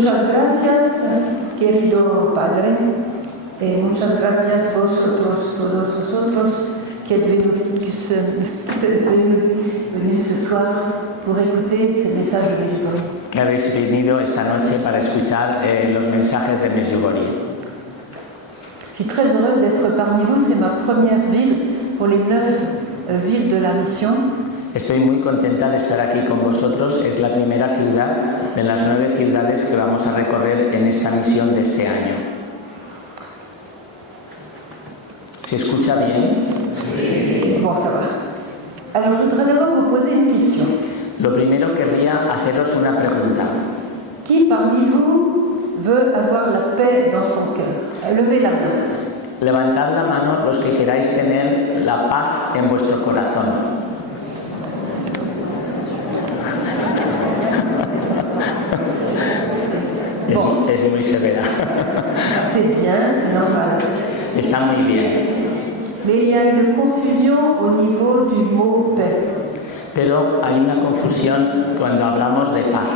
Muchas gracias, querido Padre, muchas gracias vosotros, todos vosotros, qui êtes venus ce soir pour écouter ce message de Medjugorje. Que habéis venido esta noche para escuchar los mensajes de Medjugorje. Je suis très heureuse d'être parmi vous, c'est ma première ville pour les 9 villes de la mission. Estoy muy contenta de estar aquí con vosotros, es la primera ciudad de las 9 ciudades que vamos a recorrer en esta misión de este año. ¿Se escucha bien? Bon, ça va. Alors, je voudrais d'abord vous poser une question. Lo primero querría haceros una pregunta. Qui parmi vous veut avoir la paix dans son cœur? Levez la main. Levantad la mano los que queráis tener la paz en vuestro corazón. Es muy severa. C'est bien, c'est normal. Está muy bien. Mais il y a une confusion au niveau du mot paix. Pero hay una confusión cuando hablamos de paz.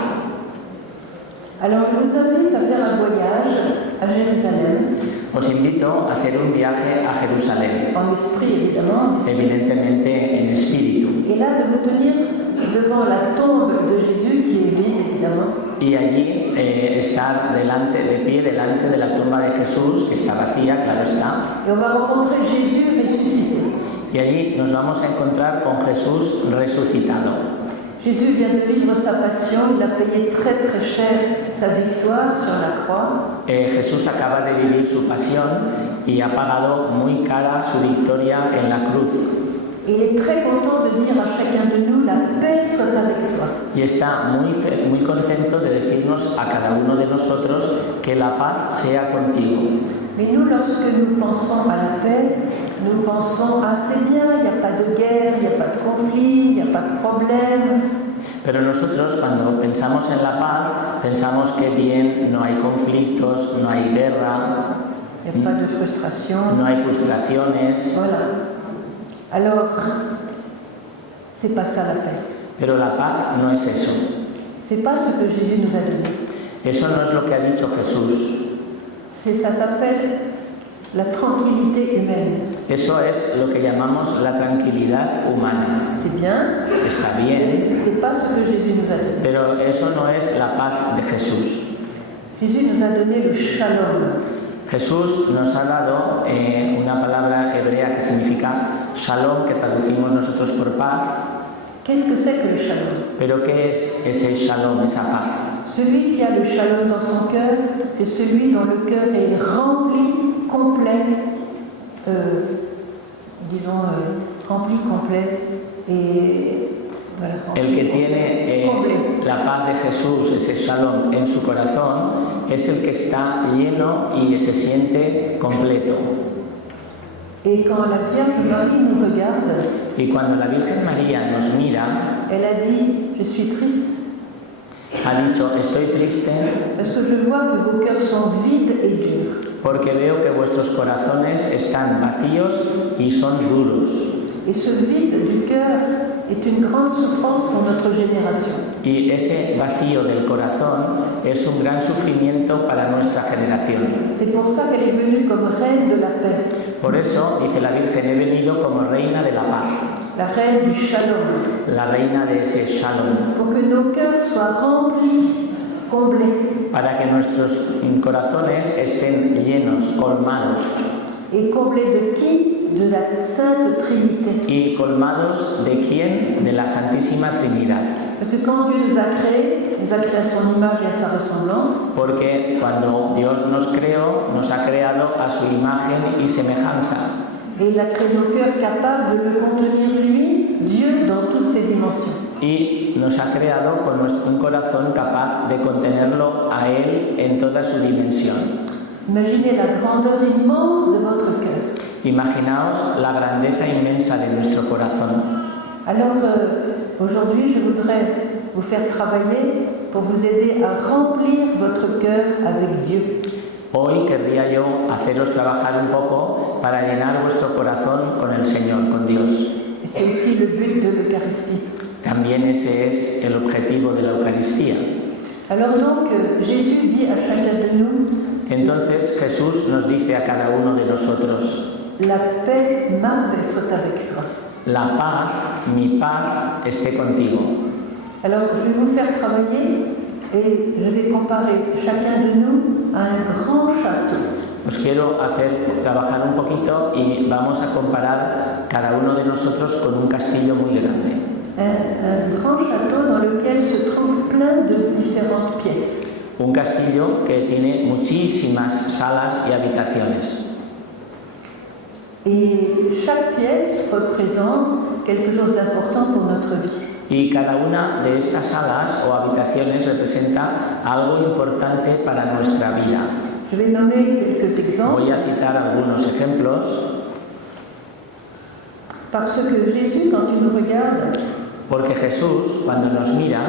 Alors je vous invite à faire un voyage à Jérusalem. Os invito a hacer un viaje a Jerusalén. En esprit, évidemment. Evidentemente en espíritu. Et là, de vous tenir devant la tombe de Jésus, qui est vide, évidemment. Y allí estar de pie delante de la tumba de Jesús, que está vacía, claro está. Et on va rencontrer Jésus ressuscité. Y allí nos vamos a encontrar con Jesús resucitado. Jésus vient de vivre sa passion, il a payé très très cher sa victoire sur la croix. Jesús acaba de vivir su pasión y ha pagado muy cara su victoria en la cruz. Et il est très content de dire à chacun de nous, la paix soit avec toi. Y está muy contento de decirnos a cada uno de nosotros que la paz sea contigo. Mais nous, lorsque nous pensons à la paix, nous pensons, ah c'est bien, il n'y a pas de guerre, il n'y a pas de conflit, il n'y a pas de problème. Pero nosotros cuando pensamos en la paz, pensamos que bien, no hay conflictos, no hay guerra, Il n'y a pas de frustration. no hay frustraciones. Voilà. Alors, c'est pas ça la paix. Pero la paz no es eso. C'est pas ce que Jésus nous a donné. Eso no es lo que ha dicho Jesús. Ça s'appelle la tranquillité humaine. Eso es lo que llamamos la tranquilidad humana. C'est bien. Está bien, C'est pas ce que Jésus nous a donné. pero eso no es la paz de Jesús. Jésus nous a donné le shalom. Jesús nos ha dado una palabra hebrea que significa shalom, que traducimos nosotros por paz. Qu'est-ce que c'est que le shalom? Pero ¿qué es ese shalom, esa paz? Celui qui a le shalom dans son cœur, c'est celui dont le cœur est rempli, complet, rempli, complet, et voilà. El que tiene la paz de Jesús, ese shalom en su corazón, es el que está lleno y se siente completo. Et quand la Vierge Marie nous regarde, Y cuando la Virgen María nos mira, elle a dit, je suis triste, ha dicho, estoy triste parce que je vois que vos cœurs sont vides et durs. porque veo que vuestros corazones están vacíos y son duros. Et ce vide du cœur est une grande souffrance pour notre génération. Y ese vacío del corazón es un gran sufrimiento para nuestra generación. C'est pour ça qu'elle est venue comme reine de la paix, Por eso, dice la Virgen, he venido como reina de la paz, la reine du shalom, la reina de ese shalom, pour que nos cœurs soient remplis, comblés. para que nuestros corazones estén llenos, colmados. Et comblés de qui? De la Sainte Trinité. ¿Y colmados de quién? De la Santísima Trinidad. Parce que quand Dieu nous a créés à son image et à sa ressemblance, Porque cuando Dios nos creó, nos ha creado a su imagen y semejanza. et il a créé nos cœurs capables de le contenir lui, Dieu, dans toutes ses dimensions. Y nos ha creado con un corazón capaz de contenerlo a Él en toda su dimensión. Imaginez la grandeur immense de votre cœur. Imaginaos la grandeza inmensa de nuestro corazón. Alors, aujourd'hui, je voudrais vous faire travailler pour vous aider à remplir votre cœur avec Dieu. Hoy querría yo haceros trabajar un poco para llenar vuestro corazón con el Señor, con Dios. Et c'est aussi le but de l'Eucharistie. También ese es el objetivo de la Eucaristía. Alors donc, Jésus dit Entonces Jesús nos dice a cada uno de nosotros: la paix, ma paix soit avec toi. La paz, mi paz, esté contigo. Alors je vais vous faire travailler et je vais comparer chacun de nous à un grand château. Os quiero hacer trabajar un poquito y vamos a comparar cada uno de nosotros con un castillo muy grande. Un grand château dans lequel se trouvent plein de différentes pièces. Un castillo que tiene muchísimas salas y habitaciones. Et chaque pièce représente quelque chose d'important pour notre vie. Y cada una de estas salas o habitaciones representa algo importante para nuestra vida. Je vais nommer quelques exemples. Voy a citar algunos ejemplos. Parce que Jésus, quand il nous regarde, Porque Jesús, cuando nos mira,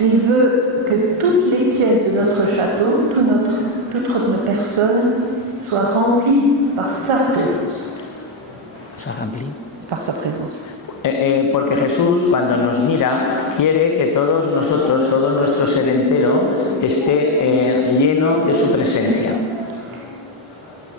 il veut que toutes les pièces de notre château, toute notre personne, soient remplies par sa présence. Par sa présence. Porque Jesús, cuando nos mira, quiere que todos nosotros, todo nuestro ser entero, esté lleno de su presencia.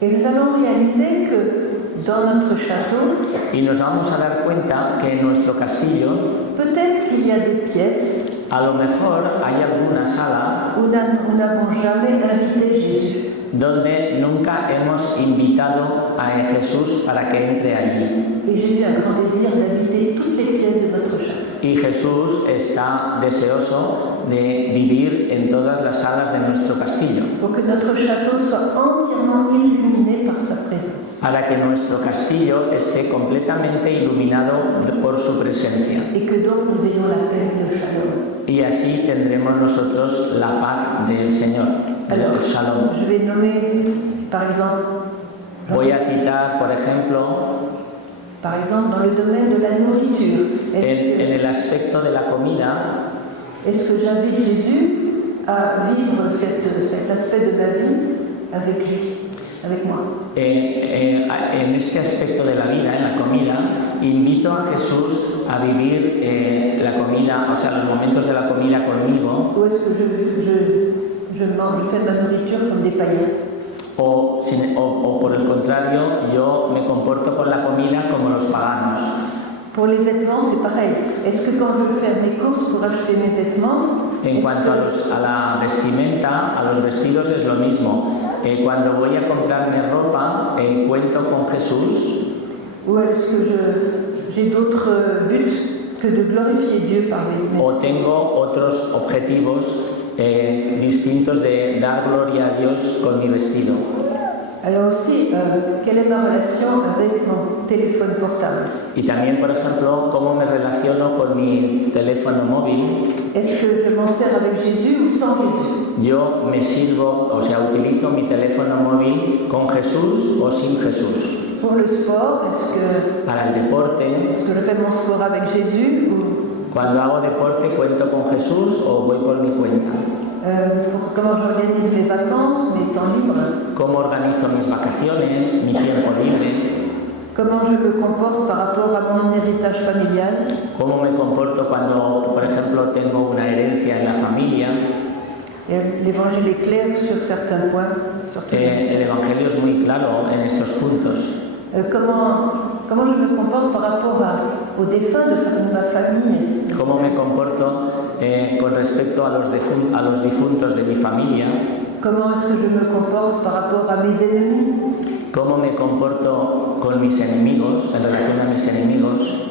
Et nous allons réaliser que dans notre château, y nos vamos a dar cuenta que en nuestro castillo, peut-être qu'il y a des pièces a lo mejor hay alguna sala où nous n'avons jamais invité Jésus. Donde nunca hemos invitado a Jesús para que entre allí. Et Jésus a un grand désir d'habiter toutes les pièces de notre château. Y Jesús está deseoso de vivir en todas las salas de nuestro castillo. Pour que notre château soit entièrement illuminé par sa présence. Para que nuestro castillo esté completamente iluminado por su presencia. Et que donc nous ayons la paix et le shalom. Y así tendremos nosotros la paz del Señor, el shalom. Je vais nommer, par exemple, Voy a citar, por ejemplo, dans le domaine de la nourriture. en el aspecto de la comida. Est-ce que j'invite Jésus à vivre cet aspect de ma vie avec lui, avec moi? En este aspecto de la vida, en la comida, invito a Jesús a vivir la comida, o sea, los momentos de la comida conmigo. ¿O es que je fais ma nourriture comme des païens? O por el contrario, yo me comporto con la comida como los paganos. Pour les vêtements, c'est pareil. Est-ce que quand je fais mes courses pour acheter mes vêtements... En cuanto a la vestimenta, a los vestidos es lo mismo. Cuando voy a comprarme ropa, cuento con Jesús. ¿O est-ce que j'ai d'autres buts que de glorifier Dieu par mes vêtements? O tengo otros objetivos distintos de dar gloria a Dios con mi vestido. Alors aussi, quelle est ma relation avec mon téléphone portable? Y también, por ejemplo, cómo me relaciono con mi teléfono móvil. Est-ce que je m'en sers avec Jésus ou sans Jésus? Yo me sirvo, o sea, utilizo mi teléfono móvil con Jesús o sin Jesús. Pour le sport, para el deporte, est-ce que je fais mon sport avec Jésus ou... Cuando hago deporte, ¿cuento con Jesús o voy por mi cuenta? Comment j'organise mes vacances, mes temps libres? ¿Cómo organizo mis vacaciones, mi tiempo libre? Comment je me comporte par rapport à mon héritage familial? ¿Cómo me comporto cuando, por ejemplo, tengo una herencia en la familia? L'évangile est clair sur certains points. El Evangelio es muy claro en estos puntos. Comment je me comporte par rapport aux défunts de ma famille? ¿Cómo me comporto con respecto a los difuntos de mi familia? Comment est-ce que je me comporte par rapport à mes ennemis? ¿Cómo me comporto con mis enemigos, en relación a mis enemigos?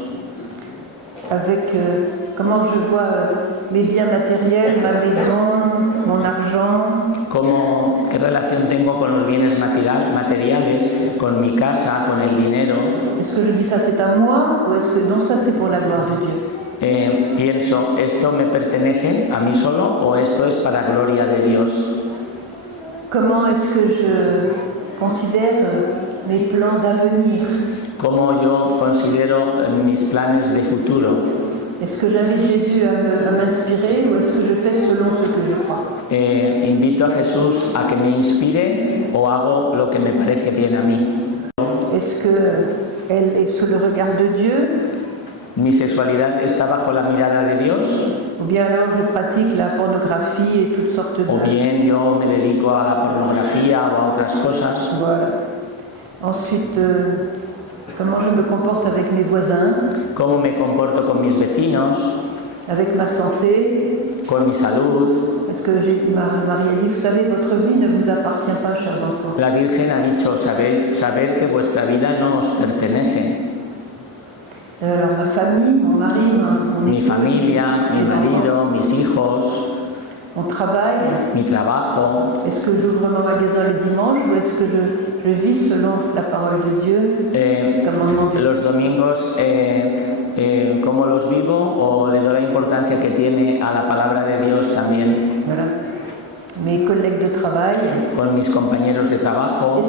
Comment je vois mes biens matériels, ma maison, mon argent. ¿Qué relación tengo con los bienes materiales, con mi casa, con el dinero? ¿Es que je dis ça c'est à moi o es que non ça c'est pour la gloire de Dieu? Pienso, ¿esto me pertenece a mí solo o esto es para gloria de Dios? Comment est-ce que je considère mes plans d'avenir? ¿Cómo yo considero mis planes de futuro? Est-ce que j'invite Jésus à m'inspirer ou est-ce que je fais selon ce que je crois? ¿Invito a Jesús a que me inspire o hago lo que me parece bien a mí? Est-ce qu'elle est sous le regard de Dieu mi sexualidad está bajo la mirada de Dios, ou bien alors je pratique la pornographie et toutes sortes de... o bien yo me dedico a la pornografía o a otras cosas. Voilà. Ensuite, comment je me comporte avec mes voisins, Cómo me comporto con mis vecinos, avec ma santé. con mi salud. Parce que Marie a dit, vous savez, votre vie ne vous appartient pas, chers enfants. La Virgen ha dicho, saber que vuestra vida no os pertenece. Alors ma famille, mon mari, Mi familia, mi marido, mis hijos, mon travail. mi trabajo. Est-ce que j'ouvre mon magasin le dimanche ou est-ce que je vis selon la parole de Dieu, commandement de Dieu? Los domingos, ¿cómo los vivo o le doy la importancia que tiene a la palabra de Dios también? Voilà. Mes collègues de travail. Con mis compañeros de trabajo.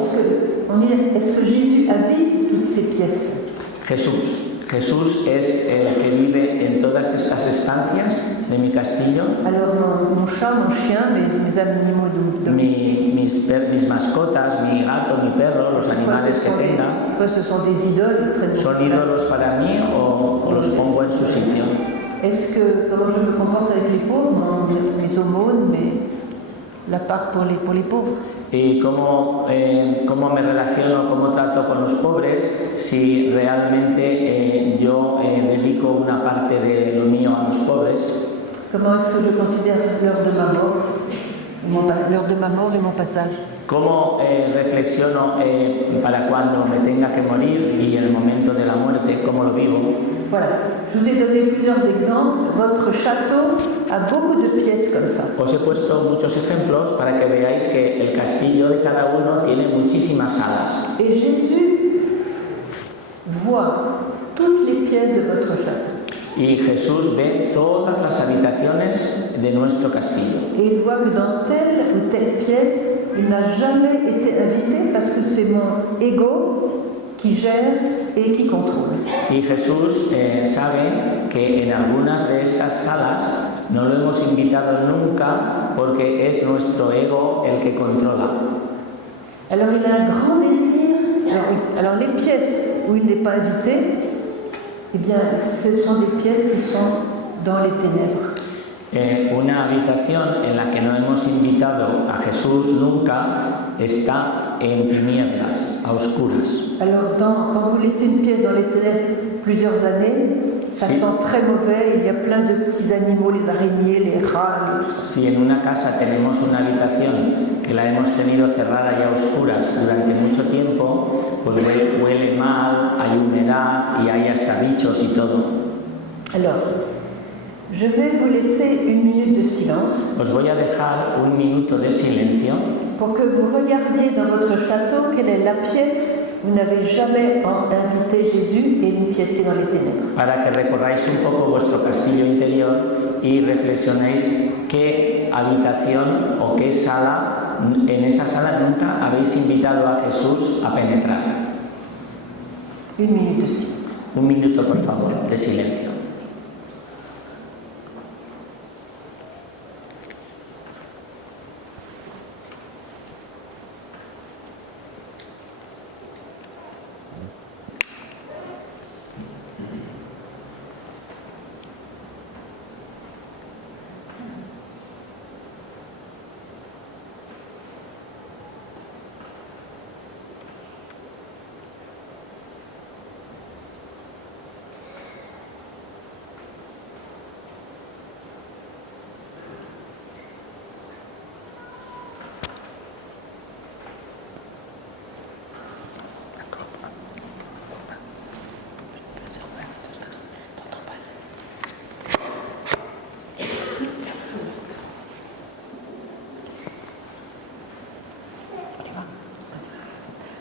Est-ce que Jésus habite toutes ces pièces? Jesús es el que vive en todas estas estancias de mi castillo. Alors mon chat, mon chien, mes animaux domestiques. Mis mascotas, mi gato, mi perro, los animales que tenga. Ce sont des idoles. ¿Son ídolos para mí o los pongo en su sitio? Est-ce que comment je me comporte avec les pauvres, mes aumônes, la part pour les pauvres? Y cómo me relaciono, cómo trato con los pobres, si realmente yo dedico una parte de lo mío a los pobres. Comment est-ce que je considère l'heure de ma mort et mon passage? Cómo reflexiono para cuando me tenga que morir y el momento de la muerte, cómo lo vivo. Voilà, je vous ai donné plusieurs exemples. Votre château a beaucoup de pièces comme ça. Os he puesto muchos ejemplos para que veáis que el castillo de cada uno tiene muchísimas salas. Et Jésus voit toutes les pièces de votre château. Y Jesús ve todas las habitaciones de nuestro castillo. Et il voit que dans telle ou telle pièce, il n'a jamais été invité parce que c'est mon ego qui gère et qui contrôle. Y Jesús sabe que en algunas de estas salas no lo hemos invitado nunca porque es nuestro ego el que controla. Alors il a un grand désir. Alors les pièces où il n'est pas invité, eh bien, ce sont des pièces qui sont dans les ténèbres. Una habitación en la que no hemos invitado a Jesús nunca está en tinieblas, a oscuras. Alors, quand vous laissez une pièce dans les ténèbres plusieurs années, ça sent très mauvais, il y a plein de petits animaux, les araignées, les rats. Si en una casa tenemos una habitación que la hemos tenido cerrada y a oscuras durante mucho tiempo, pues huele mal, hay humedad y hay hasta bichos y todo. Alors, je vais vous laisser une minute de silence. Os voy a dejar un minuto de silencio. Pour que vous regardiez dans votre château quelle est la pièce où vous n'avez jamais invité Jésus et une pièce qui est dans les ténèbres. Para que recorráis un poco vuestro castillo interior y reflexionéis qué habitación o qué sala, en esa sala nunca habéis invitado a Jesús a penetrar. Une minute de silence. Un minuto, por favor, de silencio.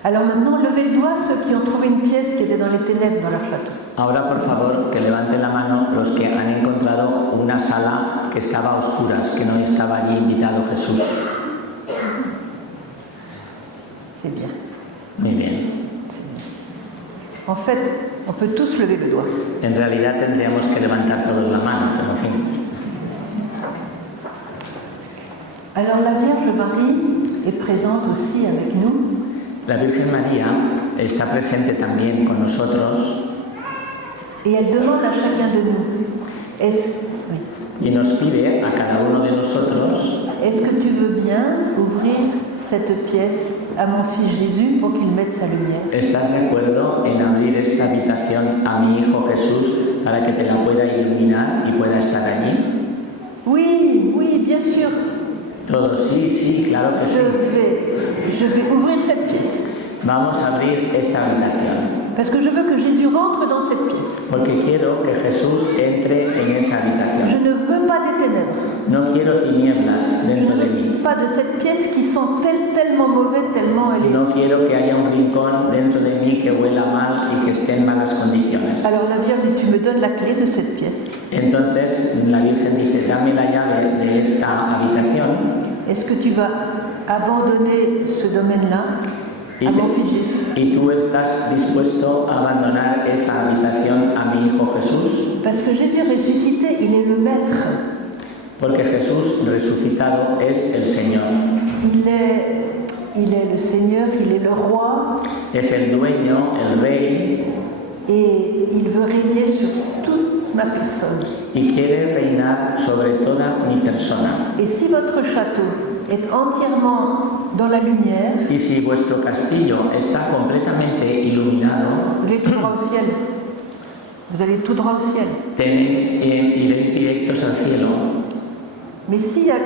Alors maintenant, levez le doigt ceux qui ont trouvé une pièce qui était dans les ténèbres dans leur château. Ahora, por favor, que levanten la mano los que han encontrado una sala que estaba a oscuras, que no estaba allí invitado Jesús. C'est bien. Muy bien. En fait, on peut tous lever le doigt. En realidad tendríamos que levantar todos la mano, pero en fin. Alors la Vierge Marie est présente aussi avec nous. La Virgen María está presente también con nosotros. Et elle demande à chacun de nous, Y nos pide a cada uno de nosotros, est-ce que tu veux bien ouvrir cette pièce à mon fils Jésus pour qu'il mette sa lumière? ¿estás de acuerdo en abrir esta habitación a mi hijo Jesús para que te la pueda iluminar y pueda estar allí? Oui, oui, bien sûr. Todos, sí, sí, claro que sí. Je vais ouvrir cette pièce. Vamos a abrir esta habitación. Parce que je veux que Jésus rentre dans cette pièce. Porque quiero que Jesús entre en esa Je habitación. ne veux pas des ténèbres. No quiero tinieblas Je dentro ne de veux mí. pas de cette pièce qui sent tellement mauvais, tellement elle est... No quiero que haya un rincón dentro de mí que huela mal y que esté en malas condiciones. Alors la Vierge dit, tu me donnes la clé de cette pièce. Entonces la Virgen dice, dame la llave de esta habitación. Est-ce que tu vas abandonner ce domaine-là à mon fils Jésus? ¿Y tú estás dispuesto a abandonar esa habitación a mi hijo Jesús? Parce que Jésus ressuscité, il est le maître. Porque Jesús resucitado es el Señor. Il est le Seigneur, il est le roi. Es el dueño, el rey. Et il veut régner sur toute ma personne. Y quiere reinar sobre toda mi persona. Et si votre château est entièrement dans la lumière, Y si vuestro castillo está completamente iluminado, vous allez tout droit au ciel. Vous allez tout droit au ciel. iréis directos al cielo. Mais s'il y a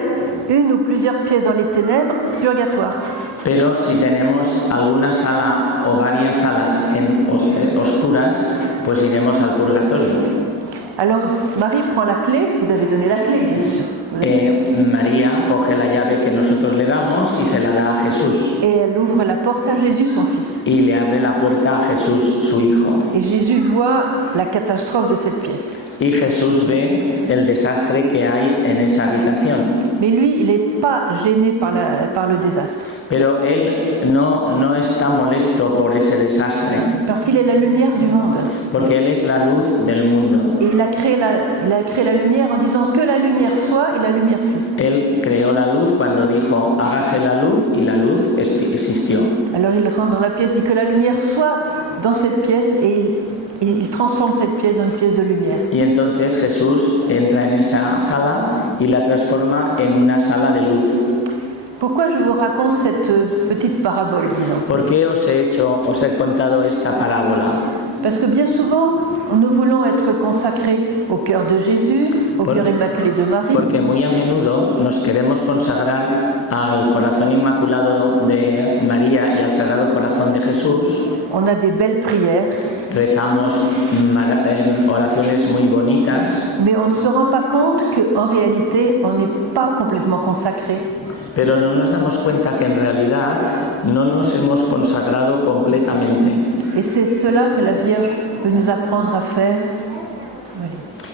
une ou plusieurs pièces dans les ténèbres, purgatoire. Pero si tenemos alguna sala o varias salas oscuras, pues iremos al purgatorio. Alors, Marie prend la clé, vous avez donné la clé, bien sûr. María coge la llave que nosotros le damos y se la da a Jesús. Et elle ouvre la porte à Jésus, son fils. Y le abre la puerta a Jesús, su hijo. Et Jésus voit la catastrophe de cette pièce. Y Jesús ve el desastre que hay en esa habitación. Mais lui, il n'est pas gêné par le désastre. Pero él no está molesto por ese desastre. Parce qu'il est la lumière du monde. Porque él es la luz del mundo. Et il a créé la lumière en disant que la lumière soit et la lumière fut. Él creó la luz cuando dijo hágase la luz y la luz existió. Alors il rentre dans la pièce, dit que la lumière soit dans cette pièce et il transforme cette pièce en une pièce de lumière. Y entonces Jesús entra en esa sala y la transforma en una sala de luz. Pourquoi je vous raconte cette petite parabole, disons? ¿Por qué os he contado esta parábola? Parce que bien souvent, nous voulons être consacrés au cœur de Jésus, au cœur immaculé de Marie. Porque muy a menudo nos queremos consagrar al corazón inmaculado de María y al Sagrado Corazón de Jesús. On a des belles prières. Rezamos oraciones muy bonitas. Mais on ne se rend pas compte qu'en réalité, on n'est pas complètement consacré. Pero no nos damos cuenta que en realidad no nos hemos consagrado completamente. Et c'est cela que la Vierge peut nous apprendre à faire.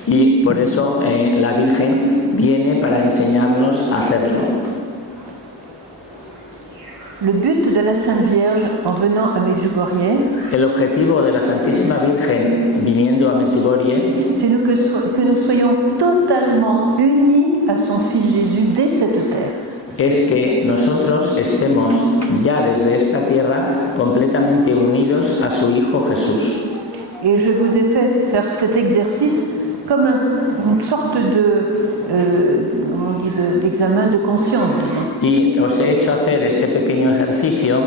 Y por eso la Virgen viene para enseñarnos a hacerlo. Le but de la Sainte Vierge en venant à Medjugorje, El objetivo de la Santísima Virgen viniendo a Medjugorje, c'est que nous soyons totalement unis à son Fils Jésus dès cette terre. es que nosotros estemos ya desde esta tierra completamente unidos a su Hijo Jesús. Et je vous ai fait faire cet exercice comme une sorte d'examen de conscience. Y os he hecho hacer este pequeño ejercicio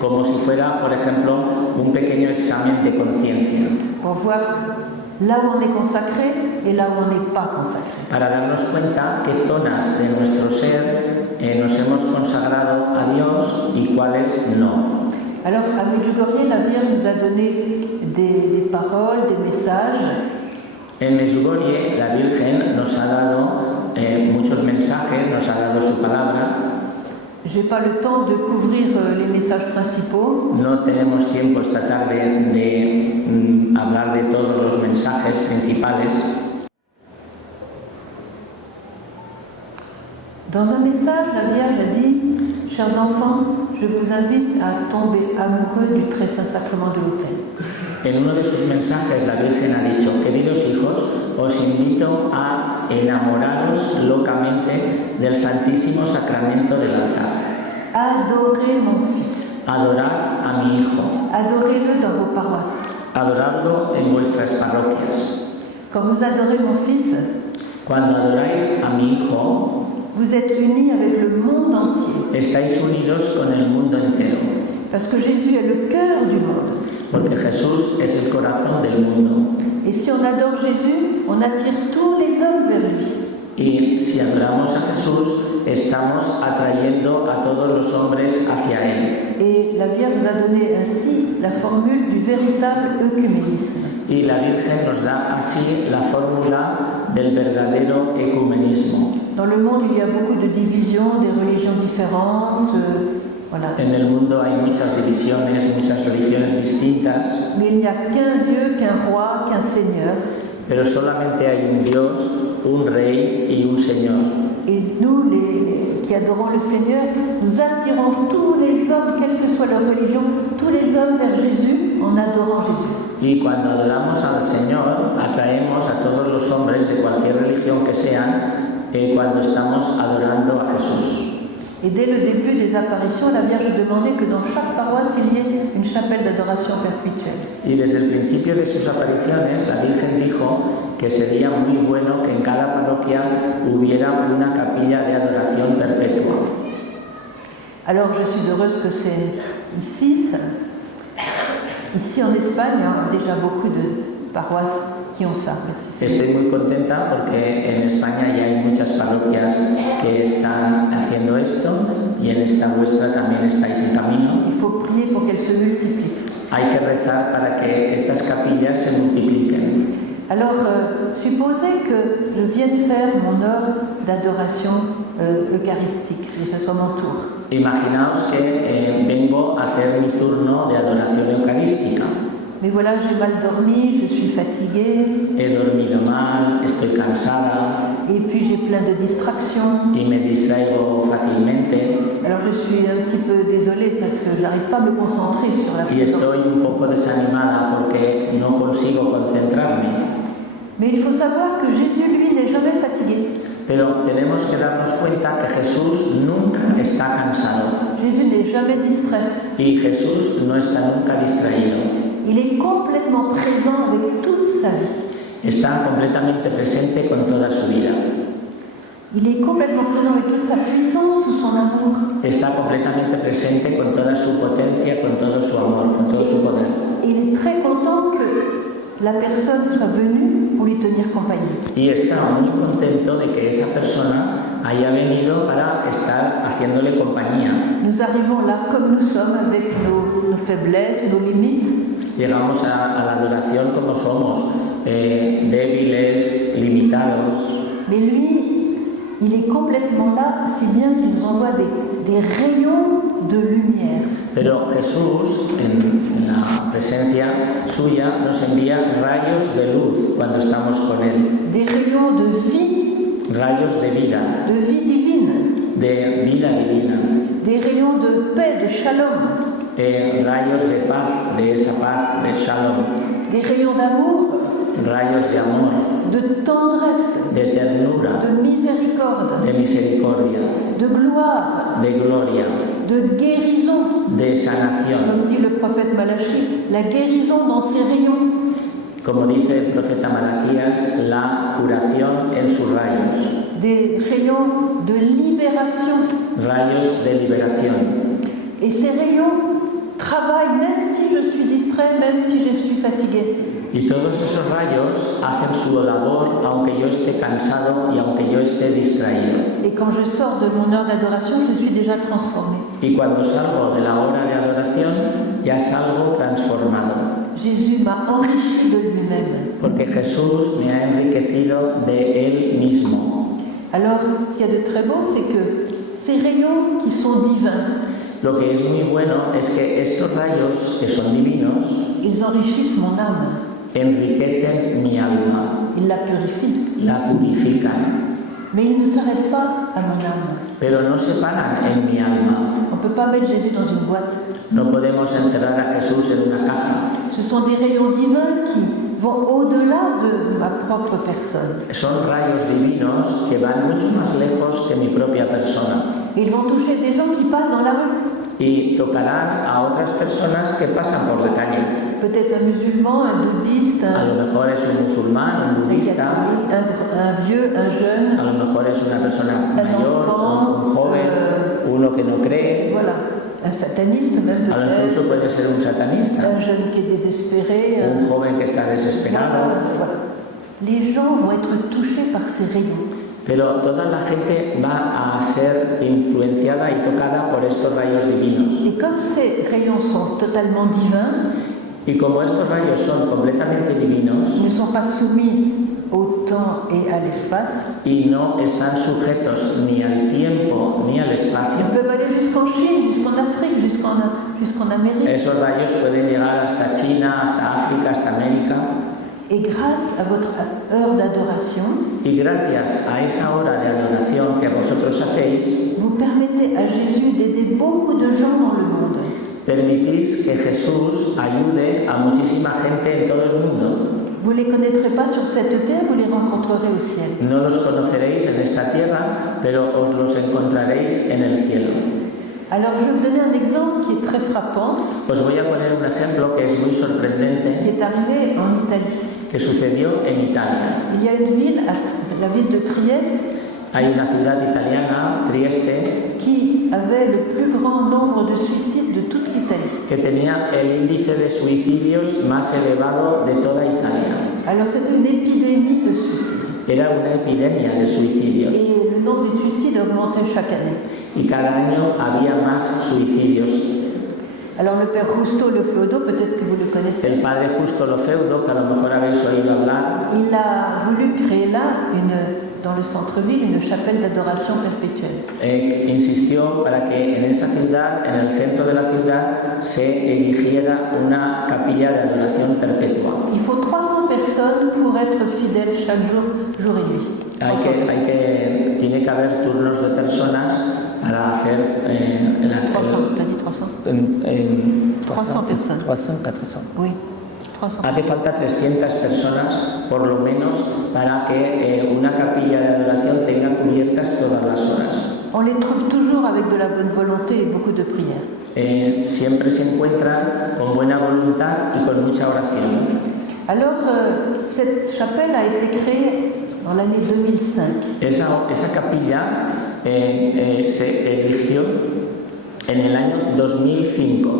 como si fuera, por ejemplo, un pequeño examen de conciencia. Pour voir là où on est consacré et là où on n'est pas consacré. Para darnos cuenta qué zonas de nuestro ser nos hemos consagrado a Dios y cuáles no. Alors, à Medjugorje, la Vierge nous a donné des paroles, des messages. En Medjugorje, la Virgen nos ha dado muchos mensajes, nos ha dado su palabra. Je n'ai pas le temps de couvrir les messages principaux. No tenemos tiempo esta tarde de hablar de todos los mensajes principales. Dans un message, la Vierge a dit « Chers enfants, je vous invite à tomber amoureux du très saint sacrement de l'autel. » En uno de sus mensajes, la Virgen ha dicho: queridos hijos, os invito a enamoraros locamente del Santísimo Sacramento del altar. Adorez mon fils. Adorad a mi Hijo. Adorez-le dans vos paroisses. Adoradlo en vuestras parroquias. Quand vous adorez mon Fils, Cuando adoráis a mi Hijo, vous êtes unis avec le monde entier. estáis unidos con el mundo entero, Parce que Jésus est le cœur du monde. porque Jesús es el corazón del mundo. Et si on adore Jésus, on attire tous les hommes vers lui. Y si adoramos a Jesús, estamos atrayendo a todos los hombres hacia Él. Et la Vierge nous a donné ainsi la formule du véritable œcuménisme. Y la Virgen nos da así la fórmula del verdadero ecumenismo. Dans le monde, il y a beaucoup de divisions, des religions différentes, voilà. En el mundo hay muchas divisiones, muchas religiones distintas, Mais il n'y a qu'un Dieu, qu'un roi, qu'un Seigneur. pero solamente hay un Dios, un Rey y un Señor. Et nous, qui adorons le Seigneur, nous attirons tous les hommes, quelle que soit leur religion, tous les hommes vers Jésus en adorant Jésus. Y cuando adoramos al Señor, atraemos a todos los hombres de cualquier religión que sean, cuando estamos adorando a Jesús. Et dès le début des apparitions, la Vierge demandait que dans chaque paroisse, il y ait une chapelle d'adoration perpétuelle. Y desde el principio de sus apariciones, la Virgen dijo que sería muy bueno que en cada parroquia hubiera una capilla de adoración perpetua. Alors je suis heureuse que c'est ici en Espagne, il y a déjà beaucoup de paroisses qui ont ça. Merci. Estoy muy contenta porque en España ya hay muchas parroquias que están haciendo esto y en esta vuestra también estáis en camino. Il faut prier pour qu'elles se multiplient. Hay que rezar para que estas capillas se multipliquen. Alors, supposez que je vienne faire mon heure d'adoration eucharistique, que ce soit mon tour. Imaginaos que vengo a hacer mi turno de adoración eucarística. Mais voilà, j'ai mal dormi, je suis fatiguée. He dormido mal, estoy cansada. Et puis j'ai plein de distractions. Y me distraigo fácilmente. Alors je suis un petit peu désolée parce que je n'arrive pas à me concentrer sur la Y présence. estoy un poco desanimada porque no consigo concentrarme. Mais il faut savoir que Jésus, lui, n'est jamais fatigué. Pero tenemos que darnos cuenta que Jesús nunca está cansado. Jésus n'est jamais distrait. Y Jesús no está nunca distraído. Il est complètement présent avec toute sa vie. Está completamente presente con toda su vida. Il est complètement présent avec toute sa puissance, tout son amour. Está completamente presente con toda su potencia, con todo su amor, con todo su poder. Il est très content que la personne soit venue pour lui tenir compagnie. Y está muy contento de que esa persona haya venido para estar haciéndole compañía. Nous arrivons là comme nous sommes, avec nos faiblesses, nos limites. Llegamos a la adoración como somos, débiles, limitados. Mais lui, il est complètement là, si bien qu'il nous envoie des rayons de lumière. Pero Jesús, en la presencia suya, nos envía rayos de luz cuando estamos con Él. Des rayons de vie, Rayos de vida divine. divina. Des rayons de paix, de shalom. Rayos de paz, de esa paz, de shalom. Des rayons d'amour, Rayos de amor, de tendresse, de ternura, de miséricorde, de misericordia, de gloire, de gloria, de guérison. de sanación. Comme dit le prophète Malachie, la guérison dans ses rayons. Como dice el profeta Malaquías, la curación en sus rayos. Des rayons de libération. Rayos de liberación. Et ces rayons travaillent même si je suis distrait, même si je suis fatigué. Y todos esos rayos hacen su labor aunque yo esté cansado y aunque yo esté distraído. Et quand je sors de mon heure d'adoration, je suis déjà transformée. Y cuando salgo de la hora de adoración, ya salgo transformado. Jésus m'a enrichi de lui-même. Porque Jesús me ha enriquecido de Él mismo. Alors, ce qu'il y a de très beau, c'est que ces rayons qui sont divins, Lo que es muy bueno es que estos rayos, que son divinos, ils enrichissent mon âme, enriquecen mi alma, ils la purifient. la purifican, Mais ils ne s'arrêtent pas à mon âme. pero no se paran en mi alma. On ne peut pas mettre Jésus dans une boîte. No podemos encerrar a Jesús en una caja. Ce sont des rayons divins qui vont au-delà de ma propre personne. Son rayos divinos que van mucho más lejos que mi propia persona. Ils vont toucher des gens qui passent dans la rue. y tocarán a otras personas que pasan por la calle. Peut-être un musulman, un bouddhiste, A lo mejor es un musulmán, un un budista, catholique, un vieux, un jeune, a lo mejor es una persona mayor, enfant, un joven, uno que no cree, voilà, un sataniste même a lo peut-être, incluso puede ser un satanista, un jeune qui est désespéré. un joven que está desesperado. Voilà. Les gens vont être touchés par ces rayons. Pero toda la gente va a ser influenciada y tocada por estos rayos divinos. Et comme ces rayons sont totalement divins, Y como estos rayos son completamente divinos ils ne sont pas soumis au temps et à l'espace, y no están sujetos ni al tiempo ni al ils espacio, peuvent aller jusqu'en Chine, jusqu'en Afrique, jusqu'en Amérique. esos rayos pueden llegar hasta China, hasta África, hasta América. Et grâce à votre heure d'adoration, Y gracias a esa hora de adoración que vosotros hacéis, vous permettez à Jésus d'aider beaucoup de gens dans le monde. permitís que Jesús ayude a muchísima gente en todo el mundo. Vous ne les connaîtrez pas sur cette terre, vous les rencontrerez au ciel. No los conoceréis en esta tierra, pero os los encontraréis en el cielo. Alors je vais vous donner un exemple qui est très frappant, Os voy a poner un ejemplo que es muy qui sorprendente, est arrivé en Italie. que sucedió en Italia. Il y a une ville, la ville de Trieste, Hay una ciudad italiana, Trieste, qui avait le plus grand nombre de suicides de toute l'Italie. que tenía el índice de suicidios más elevado de toda Italia. Alors c'était une épidémie de suicides. Era una epidemia de suicidios Et le nombre des suicides augmentait chaque année. y cada año había más suicidios. Alors le père Justo Lofeudo, peut-être que vous le connaissez, El padre Justo Lofeudo, que a lo mejor habéis oído hablar, il a voulu créer là, dans le centre-ville, une chapelle d'adoration perpétuelle. insistió para que en esa ciudad, en el centro de la ciudad, se erigiera una capilla de adoración perpetua. Il faut 300 personnes pour être fidèles chaque jour, jour et nuit. Tiene que haber turnos de personas para hacer 300, t'as dit 300 300 personnes. 300, 400. Oui, 300. Hace falta 300 personas, por lo menos, para que una capilla de adoración tenga cubiertas todas las horas. On les trouve toujours avec de la bonne volonté et beaucoup de prières. Siempre se encuentran con buena voluntad y con mucha oración. Alors, cette chapelle a été créée en l'année 2005. Esa capilla se erigió en el año 2005.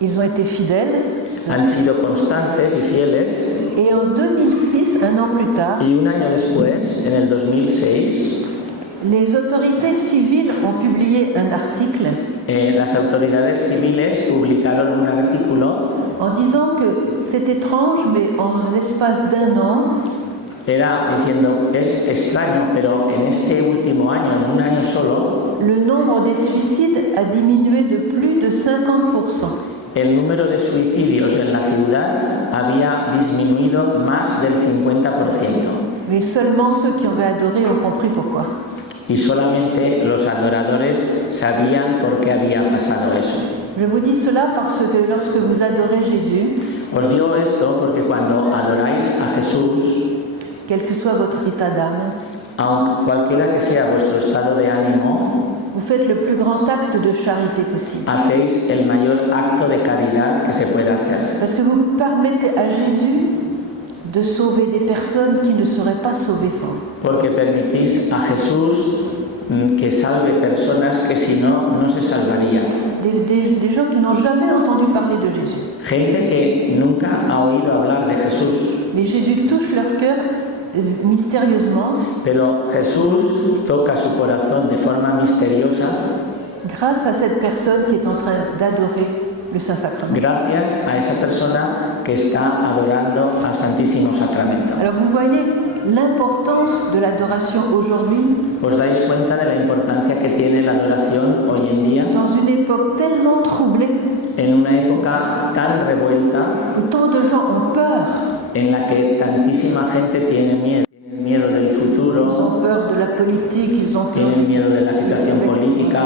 Ils ont été fidèles. Han sido constantes y fieles. Et en 2006, un an plus tard, Y un año después, en el 2006, les autorités civiles ont publié un article las autoridades civiles publicaron un artículo en disant que c'est étrange, mais en l'espace d'un an, diciendo, es extraño, pero en este último año, en un año solo, le nombre des suicides a diminué de plus de 50%. el número de suicidios en la ciudad había disminuido más del 50%. Mais seulement ceux qui avaient adoré ont compris pourquoi. Y solamente los adoradores sabían por qué había pasado eso. Je vous dis cela parce que lorsque vous adorez Jésus, Os digo esto porque cuando adoráis a Jesús, quel que soit votre état d'âme, aunque cualquiera que sea vuestro estado de ánimo, vous faites le plus grand acte de charité possible. hacéis el mayor acto de caridad que se puede hacer. Parce que vous permettez à Jésus de sauver des personnes qui ne seraient pas sauvées sans lui. Porque permitís a Jesús que salve personas que si no, no se salvarían. Des gens qui n'ont jamais entendu parler de Jésus. Gente que nunca ha oído hablar de Jesús. Mais Jésus touche leur cœur mystérieusement. Pero Jesús toca su corazón de forma misteriosa Grâce à cette personne qui est en train d'adorer le Saint-Sacrement. gracias a esa persona que está adorando al Santísimo Sacramento. Alors vous voyez l'importance de l'adoration aujourd'hui ¿Os dais cuenta de la importancia que tiene la adoración hoy en día? dans une époque tellement troublée En una época tan revuelta, où tant de gens ont peur. en la que tantísima gente tiene miedo. Tienen miedo del Ils futuro, ont peur de la politique, ils ont peur. tienen miedo de la situación política.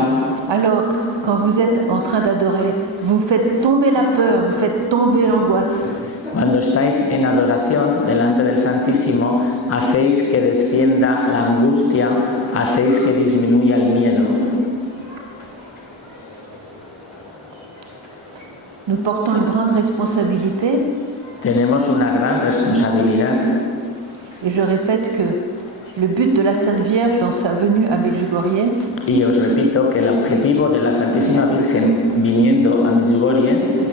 Alors, quand vous êtes en train d'adorer, vous faites tomber la peur, vous faites tomber l'angoisse. Cuando estáis en adoración delante del Santísimo, hacéis que descienda la angustia, hacéis que disminuya el miedo. Nous portons une grande responsabilité Tenemos una gran responsabilidad. et je répète que le but de la Sainte Vierge dans sa venue à Medjugorje, Y os repito que el objetivo de la Santísima Virgen viniendo a Medjugorje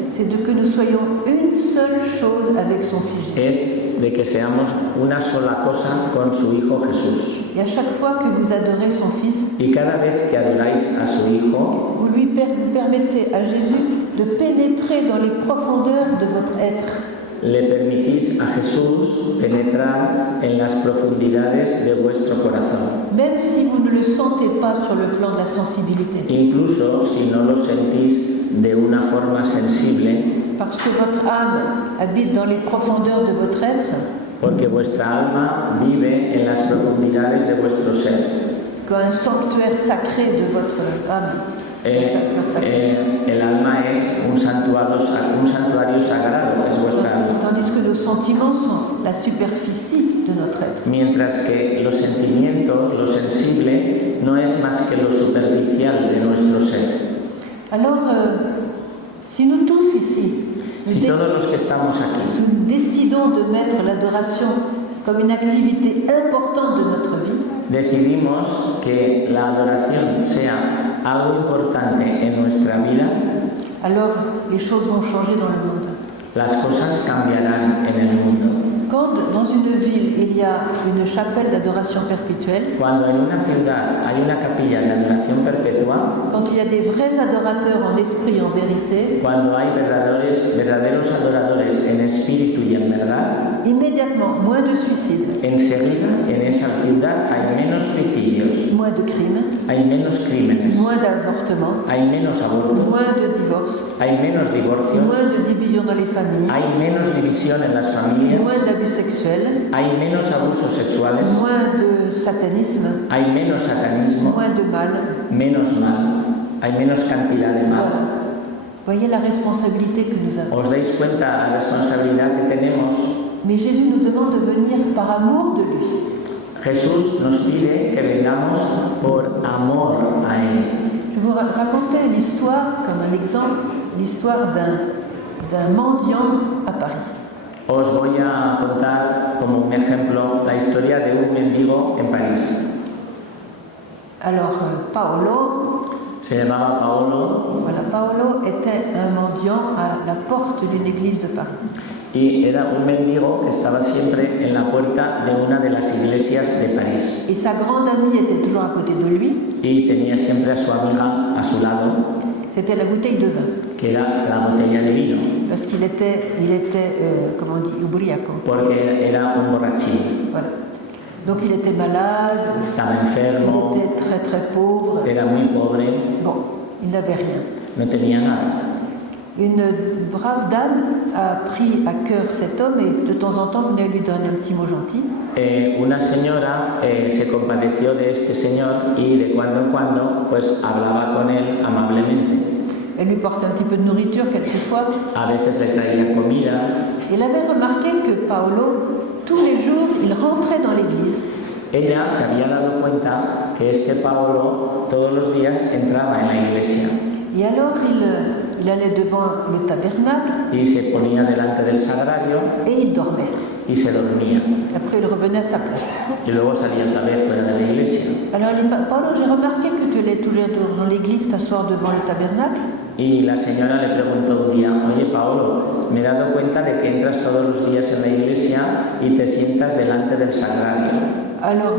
c'est de que nous soyons une seule chose avec son Fils Jésus. es de que seamos una sola cosa con su Hijo Jesús. Et à chaque fois que vous adorez son Fils, Y cada vez que adoráis a su Hijo, vous lui permettez à Jésus de pénétrer dans les profondeurs de votre être. le permitís a Jesús penetrar en las profundidades de vuestro corazón. Même si vous ne le sentez pas sur le plan de la sensibilité. Incluso si no lo sentís de una forma sensible, Parce que votre âme habite dans les profondeurs de votre être, porque vuestra alma vive en las profundidades de vuestro ser. qu'un sanctuaire sacré de votre âme. Un sanctuaire sacré. El alma es un santuario sagrado, es vuestra alma. Tandis que nos sentiments sont la superficie de notre être. Mientras que los sentimientos, lo sensible, no es más que lo superficial de nuestro ser. Alors, si nous tous ici, Si todos los que estamos aquí nous décidons de mettre l'adoration comme une activité importante de notre vie, decidimos que la adoración sea algo importante en nuestra vida, alors les choses vont changer dans le monde. las cosas cambiarán en el mundo. Quand dans une ville il y a une chapelle d'adoration perpétuelle, Cuando en una ciudad hay una capilla de adoración perpetua, quand il y a des vrais adorateurs en esprit et en vérité, cuando hay verdaderos adoradores en espíritu y en verdad, immédiatement moins de suicides, enseguida en esa ciudad hay menos suicidios, moins de crimes, hay menos crímenes, moins d'avortements, hay menos abortos, moins de divorces, hay menos divorcios, moins de divisions dans les familles, hay menos división en las familias, moins d'abus sexuels, hay menos abusos sexuales, moins de satanisme, hay menos satanismo, moins de mal. menos mal, hay menos cantidad de mal. Voilà. Voyez la responsabilité que nous avons. ¿Os dais cuenta la responsabilidad que tenemos? Mais Jésus nous demande de venir par amour de lui. Jesús nos pide que vengamos por amor a Él. Je vous racontais l'histoire, comme un exemple, l'histoire d'un mendiant à Paris. Os voy a contar como un ejemplo la historia de un mendigo en París. Alors, Paolo, Se llamaba Paolo voilà, Paolo était un mendiant à la porte d'une église de Paris. y era un mendigo que estaba siempre en la puerta de una de las iglesias de París. Et sa grande amie était toujours à côté de lui, Y tenía siempre a su amiga a su lado, c'était la bouteille de vin. que era la botella de vino, Parce qu'il était, comment on dit, ubriaco. porque era un borrachín. Voilà. Donc il était malade, Estaba il enfermo, était très très pauvre. era muy pobre, Bon, il n'avait rien. no tenía nada. Une brave dame a pris à cœur cet homme et de temps en temps venait lui donner un petit mot gentil. Una señora se compadeció de este señor y de cuando en cuando pues hablaba con él amablemente. Elle lui portait un petit peu de nourriture quelquefois. A veces le traía comida. Elle avait remarqué que Paolo, tous les jours, il rentrait dans l'église. Ella se había dado cuenta que este Paolo todos los días entraba en la iglesia Et alors il allait devant le tabernacle y se ponía delante del sagrario et il dormait. y se dormía. Après il revenait à sa place. Y luego salía otra vez fuera de la iglesia. Alors il dit, Paolo, j'ai remarqué que tu allais toujours dans l'église t'asseoir devant le tabernacle. Y la señora le preguntó un día, oye Paolo, me he dado cuenta de que entras todos los días en la iglesia y te sientas delante del sagrario. Alors,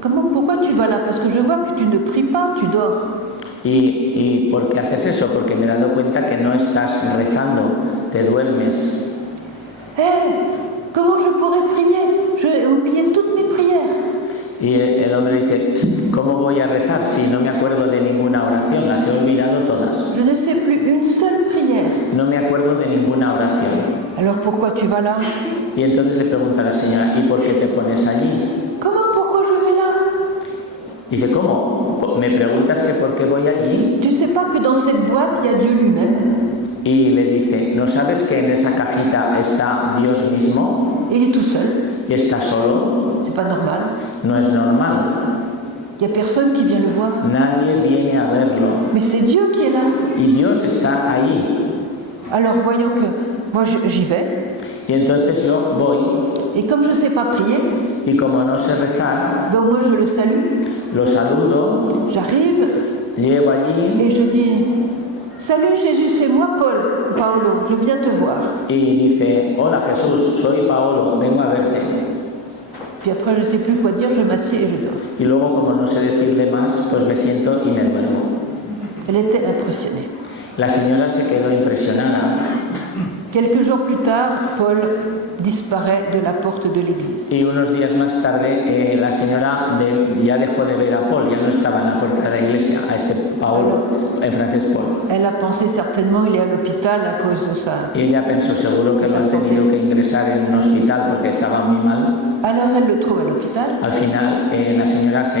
pourquoi tu vas là? Parce que je vois que tu ne pries pas, tu dors. ¿Y por qué haces eso? Porque me he dado cuenta que no estás rezando, te duermes. Comment je pourrais prier? J'ai oublié toutes mes prières. Y el hombre dice, ¿cómo voy a rezar si no me acuerdo de ninguna oración? Las he olvidado todas. Je ne sais plus une seule prière. No me acuerdo de ninguna oración. Alors pourquoi tu vas là? Y entonces le pregunta a la señora, ¿y por qué te pones allí? Comment, pourquoi je vais là? Dice, ¿cómo? ¿Me preguntas que por qué voy allí? Tu sais pas que dans cette boîte, il y a Dieu lui-même. Y le dice, ¿no sabes que en esa cajita está Dios mismo? Il est tout seul. Y está solo. C'est pas normal. No es normal. Il y a personne qui vient le voir. Nadie viene a verlo. Mais c'est Dieu qui est là. Y Dios está ahí. Alors voyons que moi j'y vais, Y entonces yo voy et comme je ne sais pas prier, y como no sé rezar, ben moi je le salue, lo saludo, j'arrive llego allí et je dis « Salut Jésus, c'est moi Paolo, je viens te voir. y dice, hola Jesús, soy Paolo, vengo a verte. » Puis après je ne sais plus quoi dire, je m'assieds et je dors. Y luego, como no sé decirle más, pues me siento y me duermo. Elle était impressionnée. La señora se quedó impresionada. Quelques jours plus tard, Paul disparaît de la porte de l'église. Y unos días más tarde, la señora ya dejó de ver a Paul, ya no estaba en la puerta de la iglesia, a este Paolo, en francés Paul. Elle a pensé certainement il est à l'hôpital à cause de ça. Y ella pensó seguro que lo han tenido que ingresar en un hospital porque estaba muy mal. Alors elle le trouve à l'hôpital. Al final, la señora se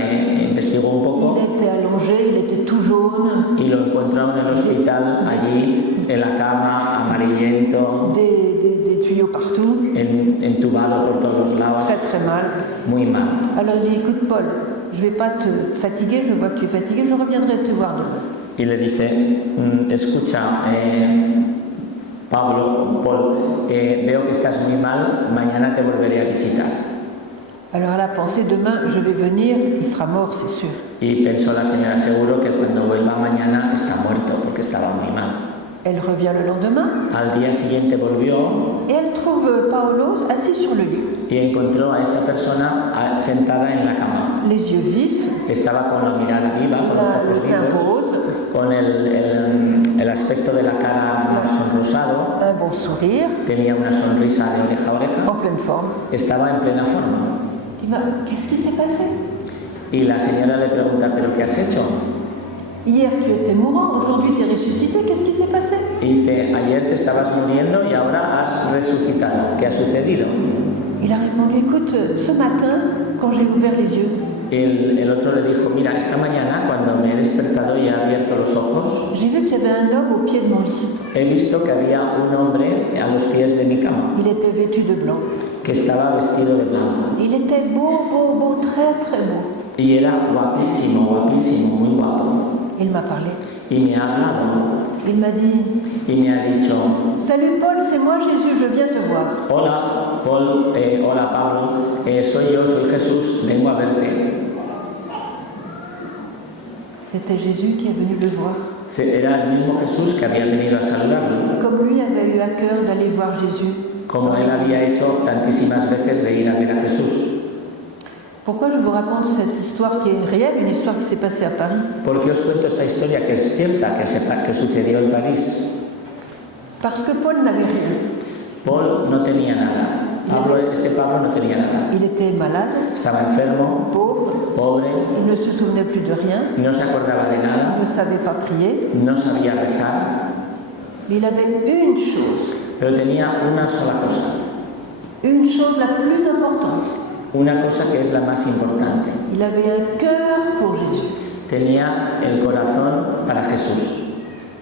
investigó un poco. Il était allongé, il était tout jaune. Y lo encontró en el hospital, allí, en la cama, amarillento. Des tuyaux partout. Entubado por todos los lados. Très très mal. Muy mal. Alors il dit, écoute Paul, je ne vais pas te fatiguer, je vois que tu es fatigué, je reviendrai te voir demain. Y le dice, escucha, Paul, veo que estás muy mal, mañana te volveré a visitar. Alors elle a pensé, demain je vais venir, il sera mort, c'est sûr. Y pensó la señora seguro que cuando vuelva mañana está muerto porque estaba muy mal. Elle revient le lendemain. Al día siguiente volvió. Et elle trouve Paolo assis sur le lit. Y encontró a esta persona sentada en la cama. Les yeux vifs. Estaba con la mirada viva, con los ojos vivos, con el aspecto de la cara sonrosado. Un bon sourire. Tenía una sonrisa de oreja a oreja. En pleine forme. Estaba en plena forma. Qu'est-ce qui s'est passé? Y la señora le pregunta, ¿pero qué has hecho? Hier tu étais mourant, aujourd'hui tu es ressuscité, qu'est-ce qui s'est passé? Y dice, ayer te estabas muriendo y ahora has resucitado. ¿Qué ha sucedido? Il a répondu, écoute, ce matin, quand j'ai ouvert les yeux, el otro le dijo, mira, esta mañana cuando me he despertado y he abierto los ojos, j'ai vu qu'il y avait un homme au pied de mon lit. He visto que había un hombre a los pies de mi cama. Il était vêtu de blanc. Que estaba vestido de blanco. Il était beau, très très beau. Y era guapísimo, muy guapo. Il m'a parlé. Y me ha hablado. Il m'a dit. Y me ha dicho. Salut Paul, c'est moi Jésus, je viens te voir. Hola Paul, hola Pablo, soy yo, soy Jesús, vengo a verte. C'était Jésus qui est venu le voir. Era el mismo Jesús que había venido a saludarlo. Comme lui avait eu à cœur d'aller voir Jésus. Como él había hecho tantísimas veces de ir a ver a Jesús. Pourquoi je vous raconte cette histoire qui est réelle, une histoire qui s'est passée à Paris? ¿Por qué os cuento esta historia que es cierta, que sucedió en París? Parce que Paul n'avait rien. Paul no tenía nada. Pablo no tenía nada. Il était malade. Estaba enfermo. Pobre. Il ne se souvenait plus de rien. No se acordaba de nada. Il ne savait pas prier. No sabía rezar. Mais il avait une chose. Pero tenía una sola cosa. Une chose la plus importante. Una cosa que es la más importante. Il avait un cœur pour Jésus. Tenía el corazón para Jesús.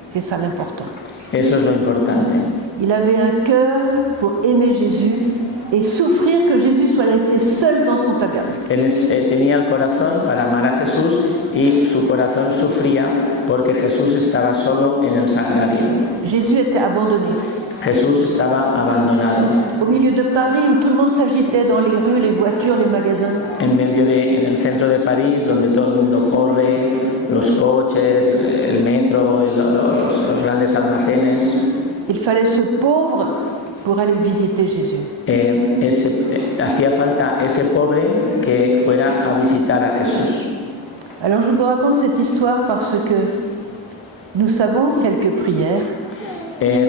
C'est ça l'important. Eso es lo importante. Il avait un cœur pour aimer Jésus et souffrir que Jésus soit laissé seul dans son tabernacle. Tenía el corazón para amar a Jesús y su corazón sufría porque Jesús estaba solo en el sagrario. Jésus était abandonné. Jesús estaba abandonado. Au milieu de Paris où tout le monde s'agitait dans les rues, les voitures, les magasins. En el centro de París, donde todo el mundo corre, los coches, el metro, los grandes almacenes. Il fallait ce pauvre pour aller visiter Jésus. Hacía falta ese pobre que fuera a visitar a Jesús. Alors je vous raconte cette histoire parce que nous savons quelques prières.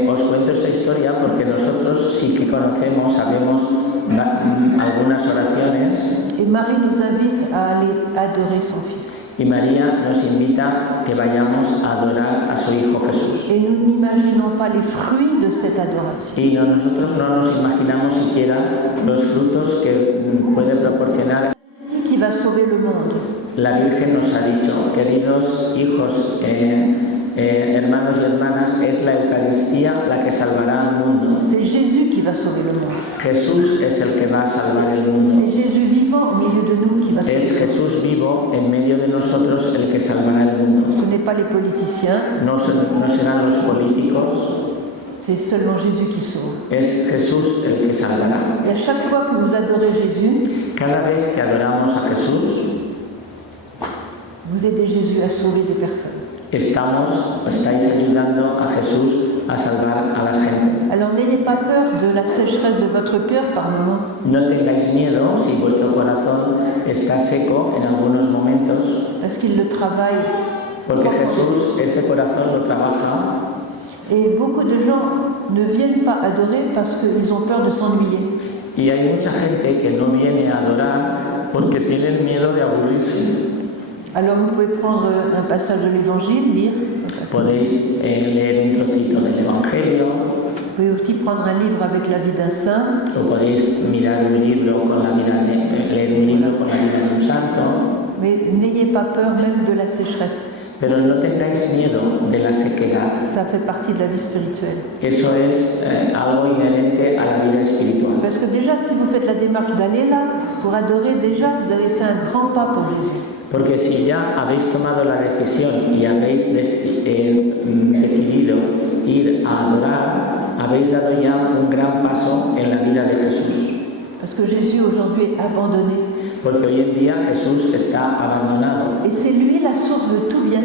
Os cuento esta historia porque nosotros sí que conocemos, sabemos algunas oraciones. Et Marie nous invite à aller adorer son Fils. Y María nos invita que vayamos a adorar a su Hijo Jesús. Et nous n'imaginons pas les fruits de cette adoration. Y nosotros no nos imaginamos siquiera los frutos que puede proporcionar. Qui va sauver le monde. La Virgen nos ha dicho, queridos hijos, hermanos y hermanas, es la Eucaristía la que salvará al mundo. C'est Jésus qui va sauver le monde. Jesús es el que va a salvar el mundo. C'est Jésus vivant au milieu de nous qui va sauver. Es Jesús vivo en medio de nosotros el que salvará el mundo. Ce n'est pas les politiciens. No serán los políticos. c'est seulement Jésus qui sauve. Es Jesús el que salvará. Et à chaque fois que vous adorez Jésus, Cada vez que adoramos a Jesús, vous aidez Jésus à sauver des personnes. estáis ayudando a Jesús a salvar a la gente. Alors n'ayez pas peur de la sécheresse de votre cœur par moment. No tengáis miedo si vuestro corazón está seco en algunos momentos, Parce qu'il le travaille. porque Jesús este corazón lo trabaja. Et beaucoup de gens ne viennent pas adorer parce qu'ils ont peur de s'ennuyer. Y hay mucha gente que no viene a adorar porque tienen miedo de aburrirse. Alors vous pouvez prendre un passage de l'Évangile, lire. Podéis leer un trocito del Evangelio, Vous pouvez aussi prendre un livre avec la vie d'un saint. o podéis mirar un libro con la vida leer un libro con la vida de un santo, Mais n'ayez pas peur même de la sécheresse. pero no tengáis miedo de la sequedad. Ça fait partie de la vie spirituelle. Eso es algo inherente a la vida espiritual. Parce que déjà, si vous faites la démarche d'aller là, pour adorer, déjà, vous avez fait un grand pas pour Jésus. Porque si ya habéis tomado la decisión y habéis decidido ir a adorar, habéis dado ya un gran paso en la vida de Jesús. Parce que Jésus aujourd'hui est abandonné. Porque hoy en día Jesús está abandonado Et c'est lui la source de tout bien.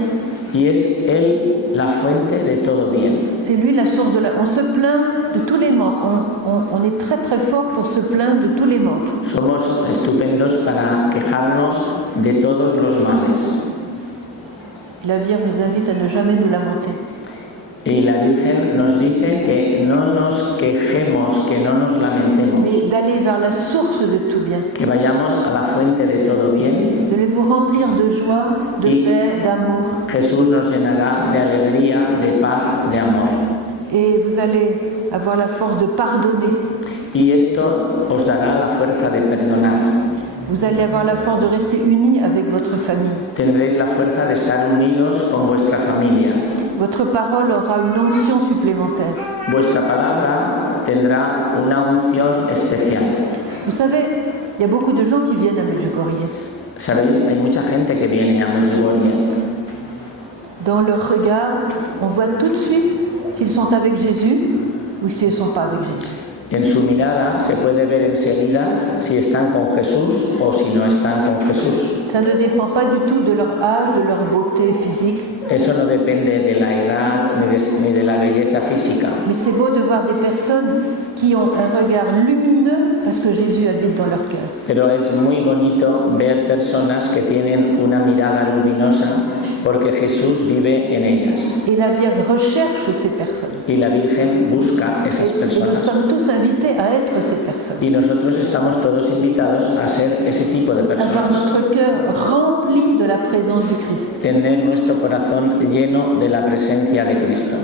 y es Él la fuente de todo bien. C'est lui la source de la... On se plaint de tous les manques. On est très très fort pour se plaindre de tous les manques. Somos estupendos para quejarnos de todos los males. La Vierge nous invite à ne jamais nous lamenter. Y la Virgen nos dice que no nos quejemos, que no nos lamentemos, Mais d'aller vers la source de tout bien. que vayamos a la fuente de todo bien. De vous remplir de joie, de paix, d'amour. Jesús nos llenará de alegría, de paz, de amor. Et vous allez avoir la force de pardonner. Y esto os dará la fuerza de perdonar. Vous allez avoir la force de rester unis avec votre famille. Tendréis la fuerza de estar unidos con vuestra familia. Votre parole aura une onction supplémentaire. Vuestra palabra tendrá una unción especial. Vous savez, il y a beaucoup de gens qui viennent à Medjugorje. Sabéis, hay mucha gente que viene a Medjugorje. Dans leur regard, on voit tout de suite s'ils sont avec Jésus ou s'ils ne sont pas avec Jésus. En su mirada se puede ver enseguida si están con Jesús o si no están con Jesús. Ça ne dépend pas du tout de leur âge, de leur beauté physique. Eso no depende de la edad ni de la belleza física. Mais c'est beau de voir des personnes qui ont un regard lumineux parce que Jésus habite dans leur cœur. Pero es muy bonito ver personas que tienen una mirada luminosa porque Jesús vive en ellas. Et la Vierge recherche ces personnes. Y la Virgen busca esas Et nous personas. sommes tous invités à être ces personnes. Y nosotros estamos todos invitados a ser ese tipo de Avoir personas. notre cœur rempli de la présence du Christ. Tener nuestro corazón lleno de la presencia de Cristo.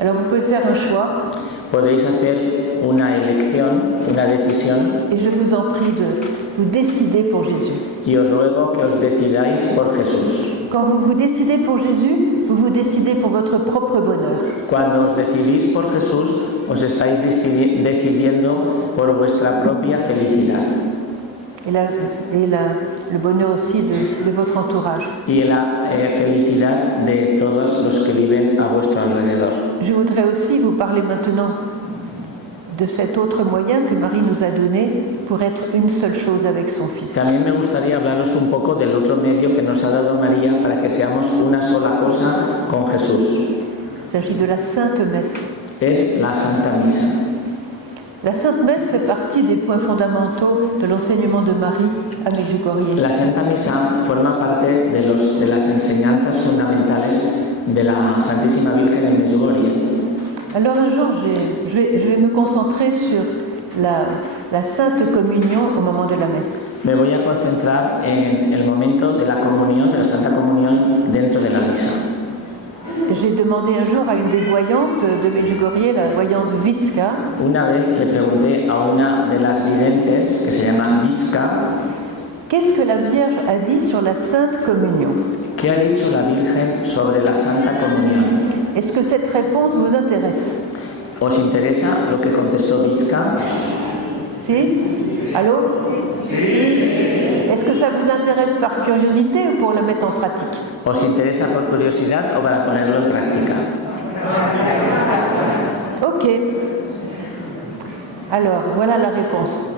Alors vous pouvez faire un choix Podéis hacer una elección, una decisión, et je vous en prie de vous décider pour Jésus. y os ruego que os decidáis por Jesús. Quand vous vous décidez pour Jésus, vous vous décidez pour votre propre bonheur. Cuando os decidís por Jesús, os estáis decidiendo por vuestra propia felicidad Le bonheur aussi de votre entourage. y la felicidad de todos los que viven a vuestro alrededor. Je voudrais aussi vous parler maintenant de cet autre moyen que Marie nous a donné pour être une seule chose avec son Fils. También me gustaría hablaros un poco del otro medio que nos ha dado María para que seamos una sola cosa con Jesús. Il s'agit de la Sainte Messe. Es la Santa Misa. La Sainte Messe fait partie des points fondamentaux de l'enseignement de Marie à Medjugorje. La Santa Misa forma parte de las enseñanzas fundamentales de la Santísima Virgen en Medjugorje. Alors un jour, je vais me concentrer sur la Sainte Communion au moment de la messe. Me voy a concentrar en el momento de la comunión, de la Santa Comunión dentro de la misa. J'ai demandé un jour à une des voyantes de Medjugorje, la voyante Vitska, Una vez le pregunté a una de las videntes, que se llama Viska, qu'est-ce que la Vierge a dit sur la Sainte Communion? ¿qué ha dicho la Virgen sobre la Santa Comunión? Est-ce que cette réponse vous intéresse? ¿Os interesa lo que contestó Viska? Si? Allô? Est-ce que ça vous intéresse par curiosité ou pour le mettre en pratique? ¿Os interesa por curiosidad o para ponerlo en práctica? Ok, Ok. Alors, voilà la réponse.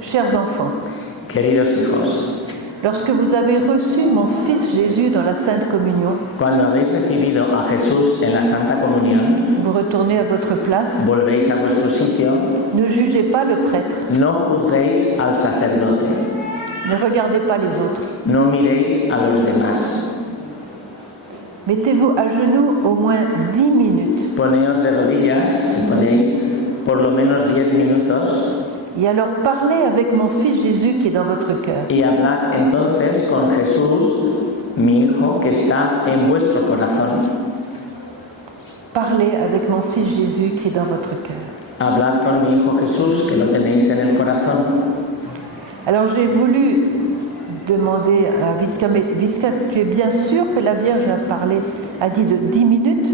Chers enfants, Queridos hijos, lorsque vous avez reçu mon Fils Jésus dans la Sainte Communion, cuando habéis recibido a Jesús en la Santa Comunión, vous retournez à votre place. volvéis a vuestro sitio, Ne jugez pas le prêtre. no juzguéis al sacerdote, Ne regardez pas les autres. no miréis a los demás. Mettez-vous à genoux au moins 10 minutes. Poneos de rodillas, si podéis, por lo menos 10 minutos, Et alors parlez avec mon Fils Jésus qui est dans votre cœur. y hablad entonces con Jesús, mi Hijo, que está en vuestro corazón. Parlez avec mon Fils Jésus qui est dans votre cœur. Hablad con mi Hijo Jesús, que lo tenéis en el corazón. Alors j'ai voulu demander à Visca, mais Visca, tu es bien sûr que la Vierge a dit de 10 minutes?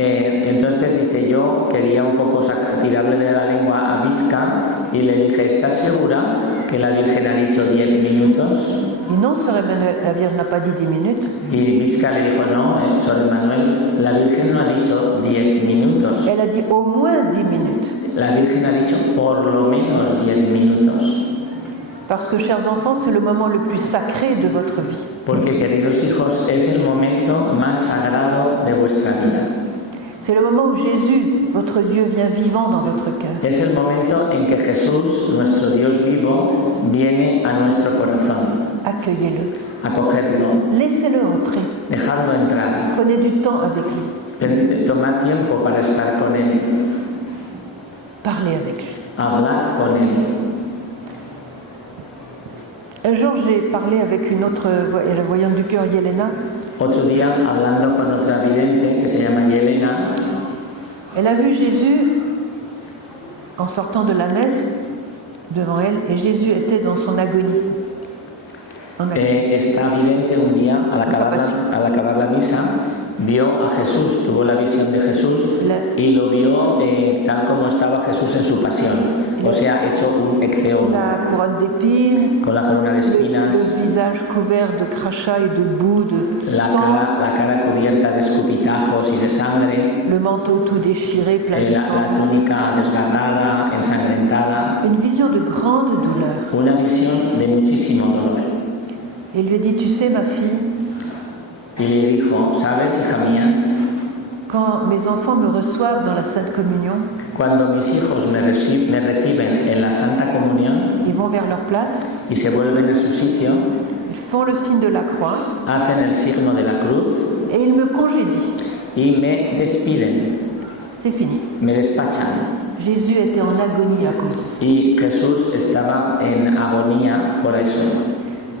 Entonces dice, yo quería un poco tirarle de la lengua a Visca y le dije, ¿estás segura que la Virgen ha dicho 10 minutos? Et non, Sœur Emmanuel, la Vierge n'a pas dit 10 minutes. Y Visca le dijo, no, Sor Manuel, la Virgen no ha dicho 10 minutos. Elle a dit au moins 10 minutes. La Virgen ha dicho por lo menos 10 minutos. Parce que, chers enfants, c'est le moment le plus sacré de votre vie. Porque, queridos hijos, es el momento más sagrado de vuestra vida. C'est le moment où Jésus, votre Dieu, vient vivant dans votre cœur. Es el momento en que Jesús, nuestro Dios vivo, viene a nuestro corazón. Accueillez-le. Acogerlo. Laissez-le entrer. Dejadlo entrar. Prenez du temps avec lui. Tomad tiempo para estar con él. Parlez avec lui. Hablad con él. Un jour, j'ai parlé avec une autre voyante du cœur, Yelena. Otro día, hablando con otra vidente que se llama Yelena, elle a vu Jésus en sortant de la messe devant elle, et Jésus était dans son agonie. Esta vidente un día, al acabar la misa, vio a Jesús, tuvo la visión de Jesús y lo vio tal como estaba Jesús en su pasión. O sea, hecho un ecceón, la couronne d'épines, con la corona de espinas, le visage couvert de crachats et de boue, de la sang, cara cubierta de escupitajos y de sangre, le manteau tout déchiré, plein de la sang. túnica desgarrada, ensangrentada, Une vision de grande douleur. una visión de muchísimo dolor. Et il lui a dit, tu sais ma fille, Y le dijo, ¿sabes, hija mía? quand mes enfants me reçoivent dans la Sainte Communion, Cuando mis hijos me reciben en la Santa Comunión ils vont vers leur place, y se vuelven a su sitio, ils font le signe de la croix hacen el signo de la cruz et ils me congédient. y me despiden, C'est fini. me despachan. Jésus était en agonie à cause de ça. Y Jesús estaba en agonía por eso.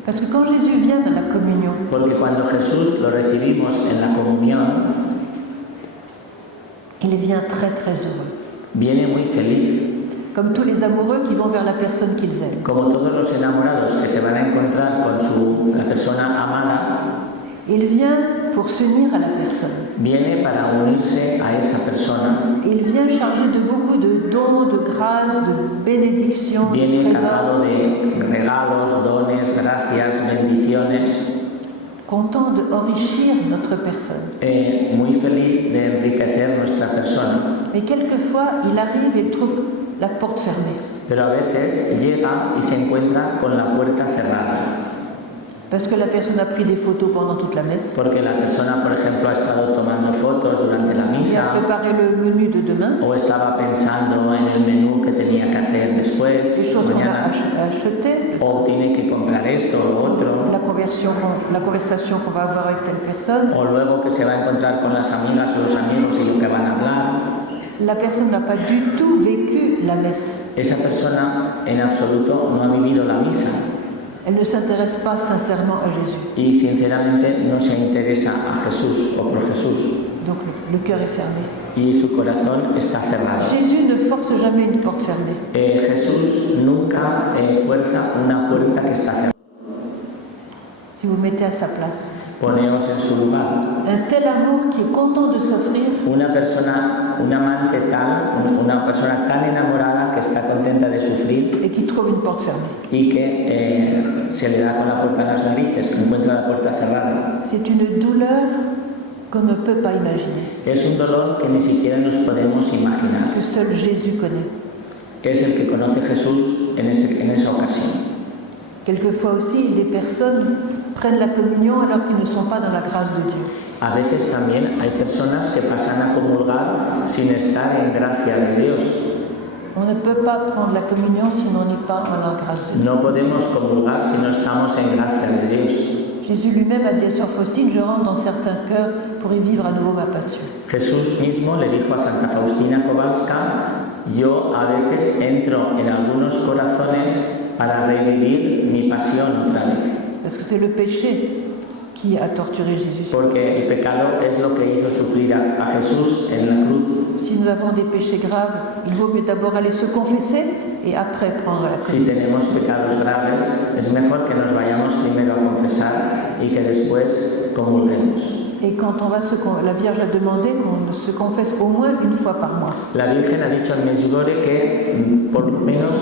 Parce que quand Jésus vient dans la communion, Porque cuando Jesús lo recibimos en la comunión, il vient très très heureux. viene muy feliz, Comme tous les amoureux qui vont vers la personne qu'ils aiment. como todos los enamorados que se van a encontrar con la persona amada. Il vient pour s'unir à la personne. Viene para unirse a esa persona. Il vient chargé de beaucoup de dons, de grâces, de bénédictions, de Viene trésors, cargado de regalos, dones, gracias, bendiciones. content d'enrichir notre personne. Muy feliz de enriquecer nuestra persona. Mais quelquefois, il arrive et il trouve la porte fermée. Pero a veces llega y se encuentra con la puerta cerrada. Parce que la personne a pris des photos pendant toute la messe. Porque la persona, por ejemplo, ha estado tomando fotos durante la Il a misa préparé le menu de demain, o estaba pensando en el menú que tenía que hacer después, les choses qu'on a mañana, achetées, o tiene que comprar esto o lo otro, la conversation qu'on va avoir avec telle personne. o luego que se va a encontrar con las amigas o los amigos y lo que van a hablar. La personne n'a pas du tout vécu la messe. Esa persona en absoluto no ha vivido la misa Elle ne s'intéresse pas sincèrement à Jésus. y sinceramente no se interesa a Jesús o por Jesús Donc le cœur est fermé. y su corazón está cerrado. Jésus ne force jamais une porte fermée. Jesús nunca fuerza una puerta que está cerrada. Si vous mettez à sa place. Poneos en su lugar. Un tel amour qui est content de s'offrir, Una persona, un amante tal, una persona tan enamorada que está contenta de sufrir et qui trouve une porte fermée. y que se le da con la puerta en las narices, que encuentra la puerta cerrada. C'est une douleur qu'on ne peut pas imaginer, Es un dolor que ni siquiera nos podemos imaginar. que seul Jésus connaît. Es el que conoce Jesús en esa ocasión. Quelquefois aussi, des personnes prennent la communion alors qu'ils ne sont pas dans la grâce de Dieu. A veces también hay personas que pasan a comulgar sin estar en gracia de Dios. On ne peut pas prendre la communion si on n'est pas en la grâce de Dieu. No podemos comulgar si no estamos en gracia de Dios. Jésus lui-même a dit à Sœur Faustine, je rentre dans certains cœurs pour y vivre à nouveau ma passion. Jesús mismo le dijo a Santa Faustina Kowalska, yo a veces entro en algunos corazones para revivir mi pasión otra vez. Parce que c'est le péché qui a torturé Jésus. Porque el pecado es lo que hizo sufrir a Jesús en la cruz. Si nous avons des péchés graves, il vaut mieux d'abord aller se confesser et après prendre la Si communion. tenemos pecados graves, es mejor que nos vayamos primero a confesar y que después comulguemos. Et quand on va la Vierge a demandé qu'on se confesse au moins une fois par mois. La Virgen ha dicho en Medjugorje que por lo menos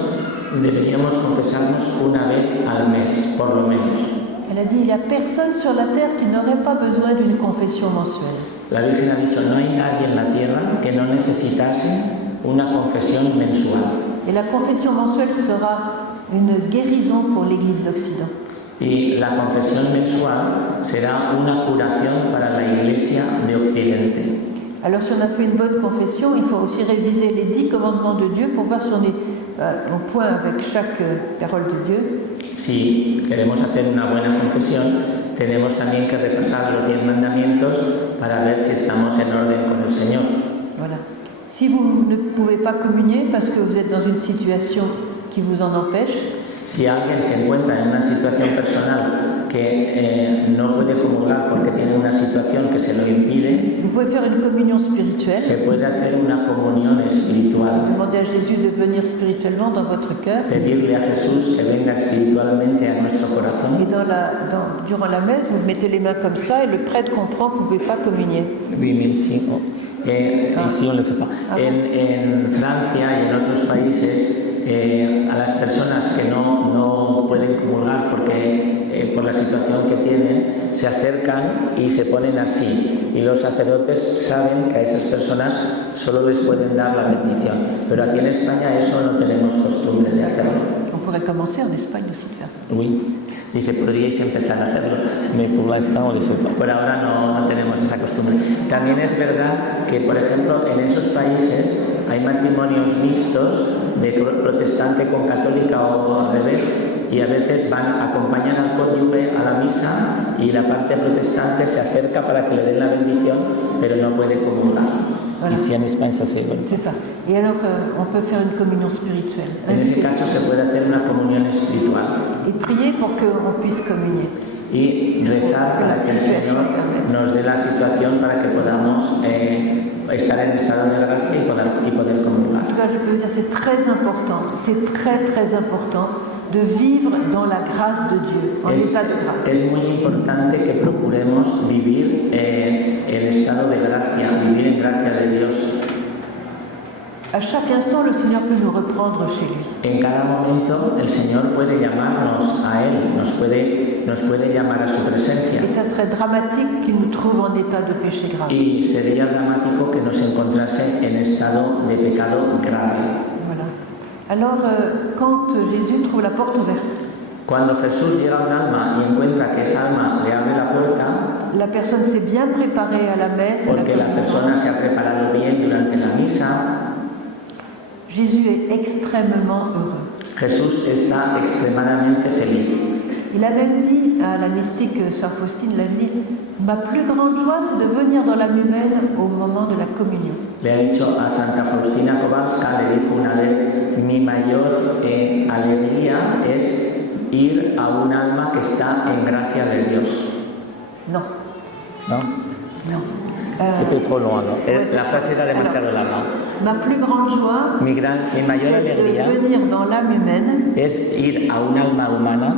deberíamos confesarnos una vez al mes, por lo menos. Elle a dit, il n'y a personne sur la terre qui n'aurait pas besoin d'une confession mensuelle. La Virgen ha dicho, no hay nadie en la tierra que no necesitase una confesión mensual. Et la confession mensuelle sera une guérison pour l'Église d'Occident. Y la confesión mensual será una curación para la Iglesia de Occidente. Alors si on a fait une bonne confession, il faut aussi réviser les 10 commandements de Dieu pour voir si on est au point avec chaque parole de Dieu. Si queremos hacer una buena confesión, tenemos también que repasar los 10 mandamientos para ver si estamos en orden con el Señor. Voilà. Si vous ne pouvez pas communier parce que vous êtes dans une situation qui vous en empêche, Si alguien se encuentra en una situación personal que no puede comulgar porque tiene una situación que se lo impide, vous pouvez faire une communion spirituelle. se puede hacer una comunión espiritual. Demandez à Jésus de venir spirituellement dans votre cœur. Pedirle a Jesús que venga espiritualmente a nuestro Et corazón. durant la messe, vous mettez les mains comme ça et le prêtre comprend que vous ne pouvez pas communier. Oui, mais ici on le fait pas. En Francia y en otros países, a las personas que no pueden comulgar porque por la situación que tienen, se acercan y se ponen así. Y los sacerdotes saben que a esas personas solo les pueden dar la bendición. Pero aquí en España eso no tenemos costumbre de hacerlo. On pourrait commencer en Espagne aussi de faire ça. Oui. Dice, podríais empezar a hacerlo. Mais pour l'instant, on ne le fait pas. Por ahora no tenemos esa costumbre. También es verdad que, por ejemplo, en esos países hay matrimonios mixtos de protestante con católica o al revés, y a veces acompañan al cónyuge a la misa y la parte protestante se acerca para que le den la bendición, pero no puede comulgar. Voilà. Ici en Espagne, ça c'est bon. C'est ça. Et alors, on peut faire une communion spirituelle. En ese caso se puede hacer una comunión espiritual Et prier pour qu'on puisse communier. y rezar para que el Señor nos dé la situación para que podamos estar en estado de gracia y poder comulgar. En tout cas, je peux vous dire, c'est très important, c'est très très important de vivre dans la grâce de Dieu, en état de grâce. Es muy importante que procuremos vivir en estado de gracia, vivir en gracia de Dios. À chaque instant, le Seigneur peut nous reprendre chez lui. En cada momento el Señor puede llamarnos a Él, nos puede llamar a su presencia. Et ça serait dramatique qu'il nous trouve en état de péché grave. Y sería dramático que nos encontrase en estado de pecado grave. Voilà. Alors, quand Jésus trouve la porte ouverte, Cuando Jesús llega a un alma y encuentra que esa alma le abre la puerta, la personne s'est bien préparée à la messe, à la porque la persona communion. se ha preparado bien durante la misa, Jésus est extrêmement heureux. Jesús está extremadamente feliz. Il a même dit à la mystique Sœur Faustine, il a dit, ma plus grande joie, c'est de venir dans l'âme humaine au moment de la communion. Le ha dicho a Santa Faustina Kowalska, le dijo una vez, mi mayor alegría es ir a un alma que está en gracia de Dios. Non, Non, non. c'était trop long alors. La frase era demasiado larga. Ma plus grande joie, Mi mayor c'est alegría de venir dans l'âme humaine es ir a un alma humana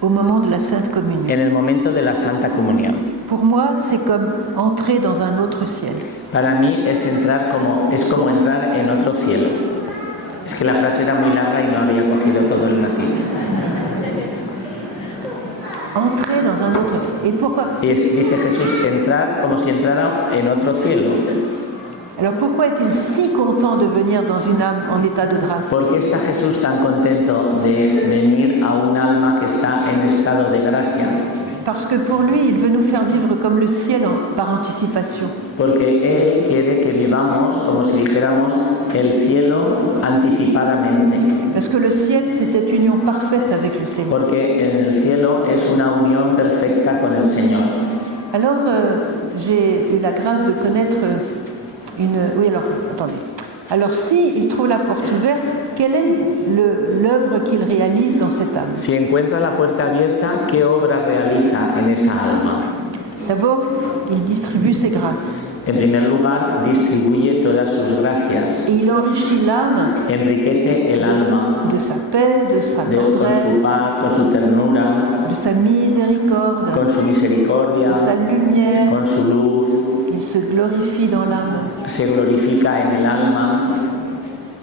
au moment de la Sainte Communion. en el momento de la Santa Comunión. Pour moi, c'est comme entrer dans un autre ciel. Para mí es como entrar en otro cielo. Es que la frase era muy larga y no había cogido todo el latín. entrer dans un autre. Et pourquoi? Y dice Jesús, entrar como si entrara en otro cielo. Alors pourquoi est-il si content de venir dans une âme en état de grâce? ¿Por qué está Jesús tan contento de venir a un alma que está en estado de gracia? Parce que pour lui, il veut nous faire vivre comme le ciel par anticipation. Porque Él quiere que vivamos como si dijéramos el cielo anticipadamente. Parce que le ciel, c'est cette union parfaite avec le Seigneur. Porque en el cielo es una unión perfecta con el Señor. Alors, j'ai eu la grâce de connaître une... Oui, alors, attendez. Alors, s'il trouve la porte ouverte, quelle est l'œuvre qu'il réalise dans cette âme? Si encuentra la puerta abierta, ¿qué obra realiza en esa alma? D'abord, il distribue ses grâces. En primer lugar, distribuye todas sus gracias. Et il enrichit l'âme Enriquece el alma de sa paix, de sa con su tendresse, paz, con su ternura, de sa miséricorde, con su de misericordia, sa lumière. con su luz. Il se glorifie dans l'âme. Se glorifica en el alma,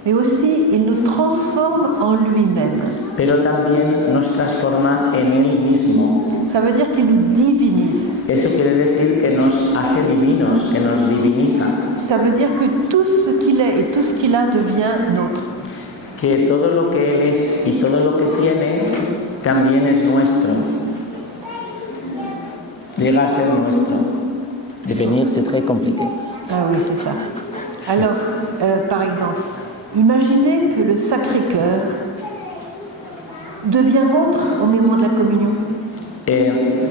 Mais aussi, il nous transforme en lui-même. pero también nos transforma en Él mismo. Ça veut dire qu'il nous divinise. Eso quiere decir que nos hace divinos, que nos diviniza, Ça veut dire que tout ce qu'il est et tout ce qu'il a devient nôtre. que todo lo que Él es y todo lo que tiene también es nuestro. Llega a ser nuestro. Devenir, c'est très compliqué. Ah oui, c'est ça. Alors, par exemple, imaginez que le Sacré-Cœur devient vôtre au moment de la communion.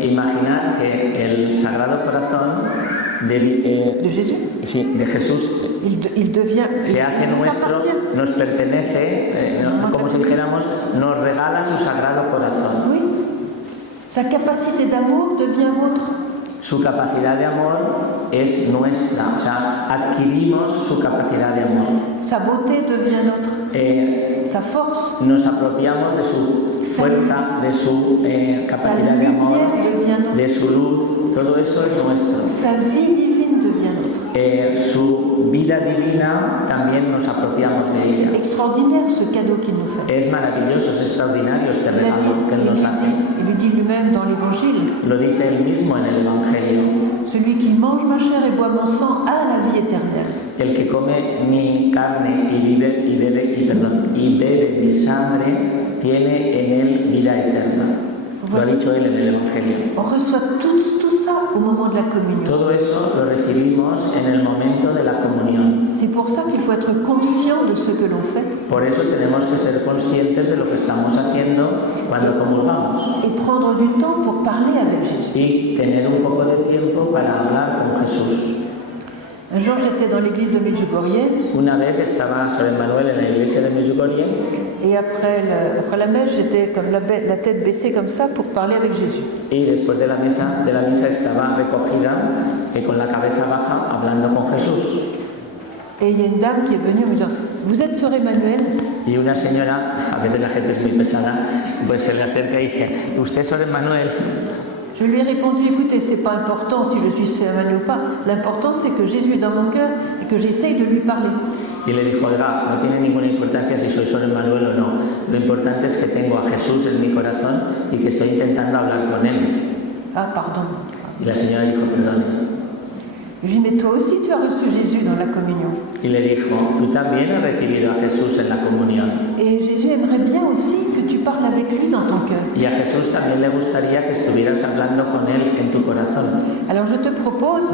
Imaginad que el Sagrado Corazón De Jésus. de Jesús Il devient... se hace il nous nuestro, appartient. nos pertenece, como si dijéramos, nos regala su Sagrado Corazón. Oui. Sa capacité d'amour devient vôtre. Su capacidad de amor es nuestra, o sea, adquirimos su capacidad de amor. Sa beauté devient nôtre. Sa force. Nos apropiamos de su fuerza, de su capacidad de amor, de su luz, todo eso es nuestro. Sa vie divine devient nôtre. Su vida divina también nos apropiamos de ella. C'est extraordinaire ce cadeau qu'il nous fait. Es maravilloso, es extraordinario este Il a dit- regalo que Él nos hace. il lui dit lui-même dans l'Évangile, Lo dice Él mismo en el Evangelio. celui qui mange ma chair et boit mon sang a la vie éternelle. El que come mi carne y bebe mi sangre tiene en él vida eterna. Lo ha dicho Él en el Evangelio. On reçoit tout ça au moment de la communion. Todo eso lo recibimos en el momento de la comunión. C'est pour ça qu'il faut être conscient de ce que l'on fait Por eso tenemos que ser conscientes de lo que estamos haciendo cuando comulgamos et prendre du temps pour parler avec Jésus. y tener un poco de tiempo para hablar con Jesús. Un jour, j'étais dans l'église de Medjugorje Una vez estaba San Manuel en la iglesia de Medjugorje et après la messe, j'étais comme la tête baissée comme ça pour parler avec Jésus. y después de la misa estaba recogida con la cabeza baja hablando con Jesús. Et il y a une dame qui est venue en me disant « Vous êtes sœur Emmanuel ?» Y una señora, a veces la gente es muy pesada, pues se le acerca y dice, ¿usted es Sor Manuel? Je lui ai répondu, écoutez, c'est pas important si je suis sœur Emmanuel ou pas. L'important, c'est que Jésus est dans mon cœur et que j'essaye de lui parler. Y le dijo, oiga, no tiene ninguna importancia si soy Sor Manuel o no. Lo importante es que tengo a Jesús en mi corazón y que estoy intentando hablar con Él. Ah, pardon. Y la señora dijo, perdón. Je lui ai dit, mais toi aussi, tu as reçu Jésus dans la communion. Y le dijo, tú también has recibido a Jesús en la comunión. Et Jésus aimerait bien aussi que tu parles avec lui dans ton cœur. Y a Jesús también le gustaría que estuvieras hablando con Él en tu corazón. Alors je te propose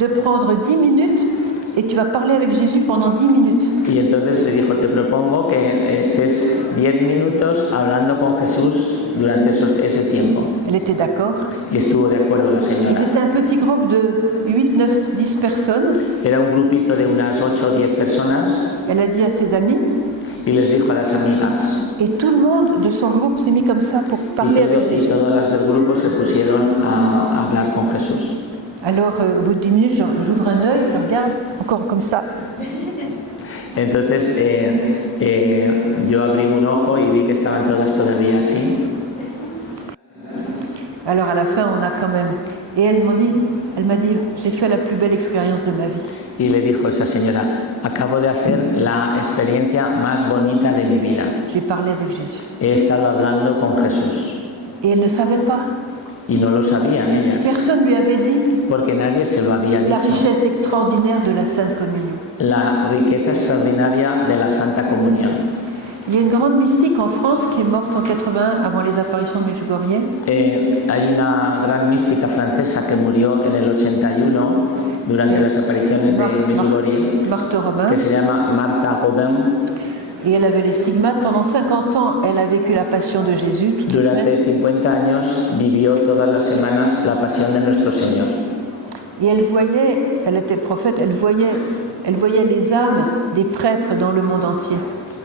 de prendre 10 minutes et tu vas parler avec Jésus pendant 10 minutes. Y entonces le dijo, te propongo que estés 10 minutos hablando con Jesús durante ese tiempo. Elle était d'accord. Y estuvo de acuerdo la señora. C'était un petit groupe de 8, 9, 10 personnes. Era un grupito de unas 8 o 10 personas Elle a dit à ses amis y les dijo a las amigas. et tout le monde de son groupe s'est mis comme ça pour parler avec Y Jésus. todas las del grupo se pusieron a hablar con Jesús. Alors au bout de 10 minutes, j'ouvre un œil, je regarde encore comme ça. Entonces yo abrí un ojo y vi que estaban todas todavía así. Alors à la fin, on a quand même... Et elle m'a dit, j'ai fait la plus belle expérience de ma vie. Y le dijo esa señora, acabo de hacer la experiencia más bonita de mi vida. J'ai parlé avec Jésus. He estado hablando con Jesús. Et elle ne savait pas y no lo sabían ellas, Personne ne lui avait dit porque nadie se lo había la dicho. richesse extraordinaire de la Sainte Communion. La riqueza extraordinaria de la Santa Comunión. Il y a une grande mystique en France qui est morte en 81 avant les apparitions de Medjugorje. Hay una gran mística francesa que murió en el 81 durante las apariciones de Medjugorje, Marthe Robin. que se llama Martha Robin. Et elle avait les stigmates. Pendant 50 ans, elle a vécu la passion de Jésus toutes les Durante semaines. 50 años vivió todas las semanas la pasión de nuestro Señor. Et elle voyait, elle était prophète, elle voyait les âmes des prêtres dans le monde entier.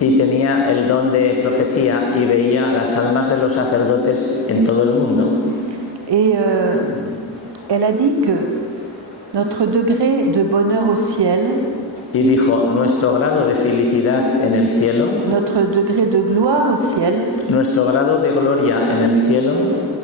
Y tenía el don de profecía y veía las almas de los sacerdotes en todo el mundo. Et elle a dit que notre degré de bonheur au ciel, Y dijo, nuestro grado de felicidad en el cielo, notre degré de gloire au ciel, nuestro grado de gloria en el cielo,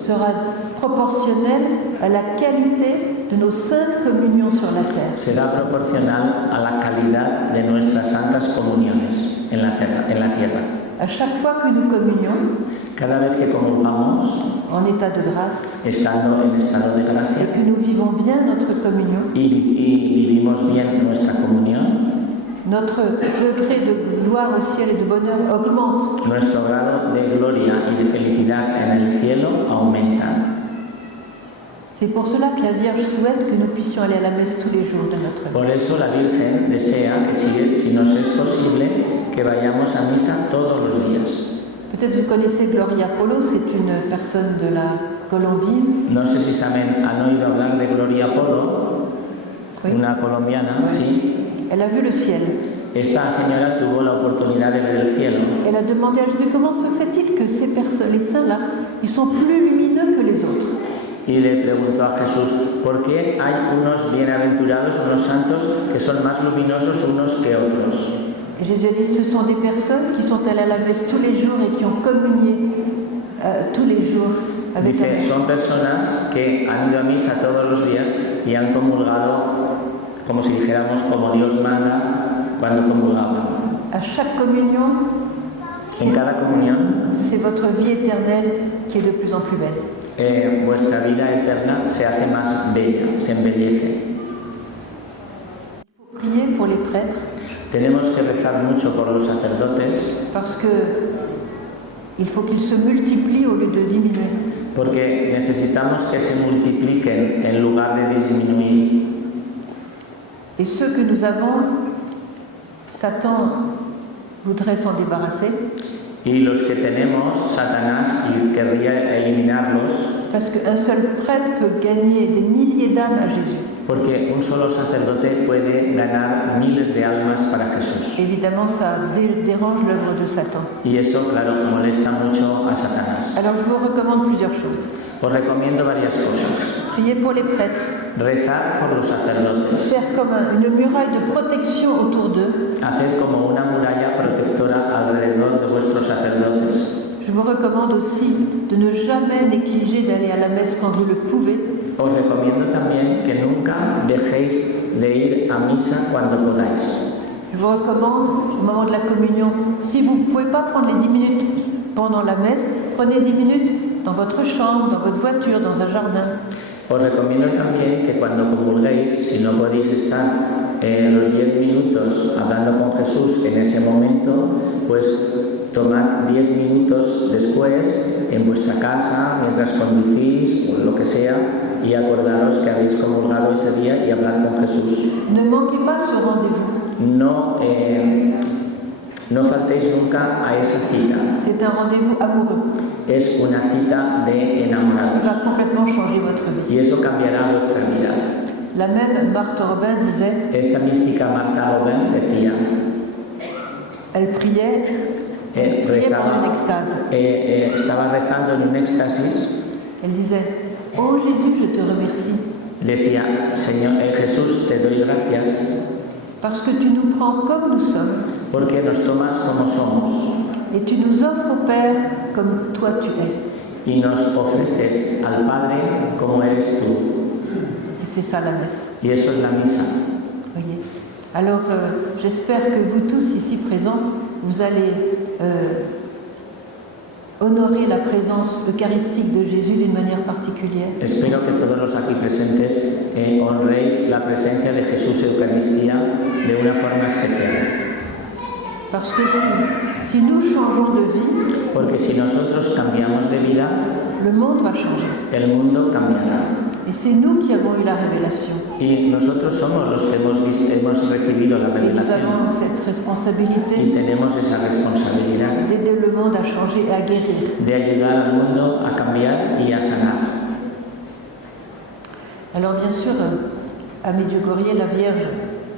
sera proportionnel à la qualité de nos saintes communions sur la terre. será proporcional a la calidad de nuestras santas comuniones en la tierra. À chaque fois que nous communions Cada vez que comulgamos, en état de grâce estando en estado de et gracia, que nous vivons bien notre communion, y vivimos bien nuestra comunión, notre degré de gloire au ciel et de bonheur augmente. nuestro grado de gloria y de felicidad en el cielo aumenta. C'est pour cela que la Vierge souhaite que nous puissions aller à la messe tous les jours de notre vie. Por eso la Virgen desea que si nos es posible, que vayamos a misa todos los días. Peut-être vous connaissez Gloria Polo, c'est une personne de la Colombie. No sé si han oído hablar de Gloria Polo, Oui. una colombiana, sí. Elle a vu le ciel. Esta señora tuvo la oportunidad de ver el cielo Elle a demandé à Jésus comment se fait-il que ces personnes, les saints-là, ils sont plus lumineux que les autres. y le preguntó a Jesús, ¿por qué hay unos bienaventurados, unos santos, que son más luminosos unos que otros? Et Jésus a dit, ce sont des personnes qui sont allées à la messe tous les jours et qui ont communié tous les jours avec la Dice, messe. son personas que han ido a misa todos los días y han comulgado, como si dijéramos, como Dios manda cuando comulgaban. À chaque communion, En cada comunión, c'est votre vie éternelle qui est de plus en plus belle. vuestra vida eterna se hace más bella, se embellece. Il faut prier pour les prêtres Tenemos que rezar mucho por los sacerdotes parce que il faut qu'ils se multiplient au lieu de diminuer. porque necesitamos que se multipliquen en lugar de disminuir. Et ceux que nous avons, Satan voudrait s'en débarrasser Y los que tenemos, Satanás querría eliminarlos parce qu'un seul prêtre peut gagner des milliers d'âmes à Jésus. porque un solo sacerdote puede ganar miles de almas para Jesús. Évidemment, ça dérange l'œuvre de Satan. Y eso, claro, molesta mucho a Satanás. Alors, je vous recommande plusieurs choses. Os recomiendo varias cosas. Priez pour les prêtres, Rezar por los sacerdotes. faire comme une muraille de protection autour d'eux. Hacer como una muralla protectora alrededor de vuestros sacerdotes. Je vous recommande aussi de ne jamais négliger d'aller à la messe quand vous le pouvez. Os recomiendo también que nunca dejéis de ir a misa cuando podáis. Je vous recommande, au moment de la communion, si vous ne pouvez pas prendre les 10 minutes pendant la messe, prenez 10 minutes dans votre chambre, dans votre voiture, dans un jardin. Os recomiendo también que cuando comulguéis, si no podéis estar los 10 minutos hablando con Jesús en ese momento, pues tomad 10 minutos después en vuestra casa, mientras conducís o lo que sea, y acordaros que habéis comulgado ese día y hablar con Jesús. Ne manquez pas ce rendez-vous. No faltéis nunca a esa cita. C'est un rendez-vous amoureux Es una cita de enamorados. qui va complètement changer votre vie. Y eso cambiará vuestra vida. La même Marthe Robin disait, Esta mística Martha Robin decía, elle priait pendant une extase. estaba rezando en un éxtasis, Elle disait, oh Jésus, je te remercie decía, Señor Jesús, te doy gracias parce que tu nous prends comme nous sommes porque nos tomas como somos et tu nous offres au Père comme toi tu es. y nos ofreces al Padre como eres tú. Et c'est ça la messe. Y eso es la misa. Voyez. Alors, j'espère que vous tous ici présents, vous allez honorer la présence eucharistique de Jésus d'une manière particulière. Espero que todos los aquí presentes honréis la presencia de Jesús Eucaristía de una forma especial. Parce que si nous changeons de vie, Porque si nosotros cambiamos de vida, le monde va changer. el mundo cambiará. Et c'est nous qui avons eu la révélation. Y nosotros somos los que hemos recibido la Et nous revelación avons cette y responsabilité tenemos esa responsabilidad d'aider le monde à changer et à guérir. de ayudar al mundo a cambiar y a sanar. Alors bien sûr, à Medjugorje, la Vierge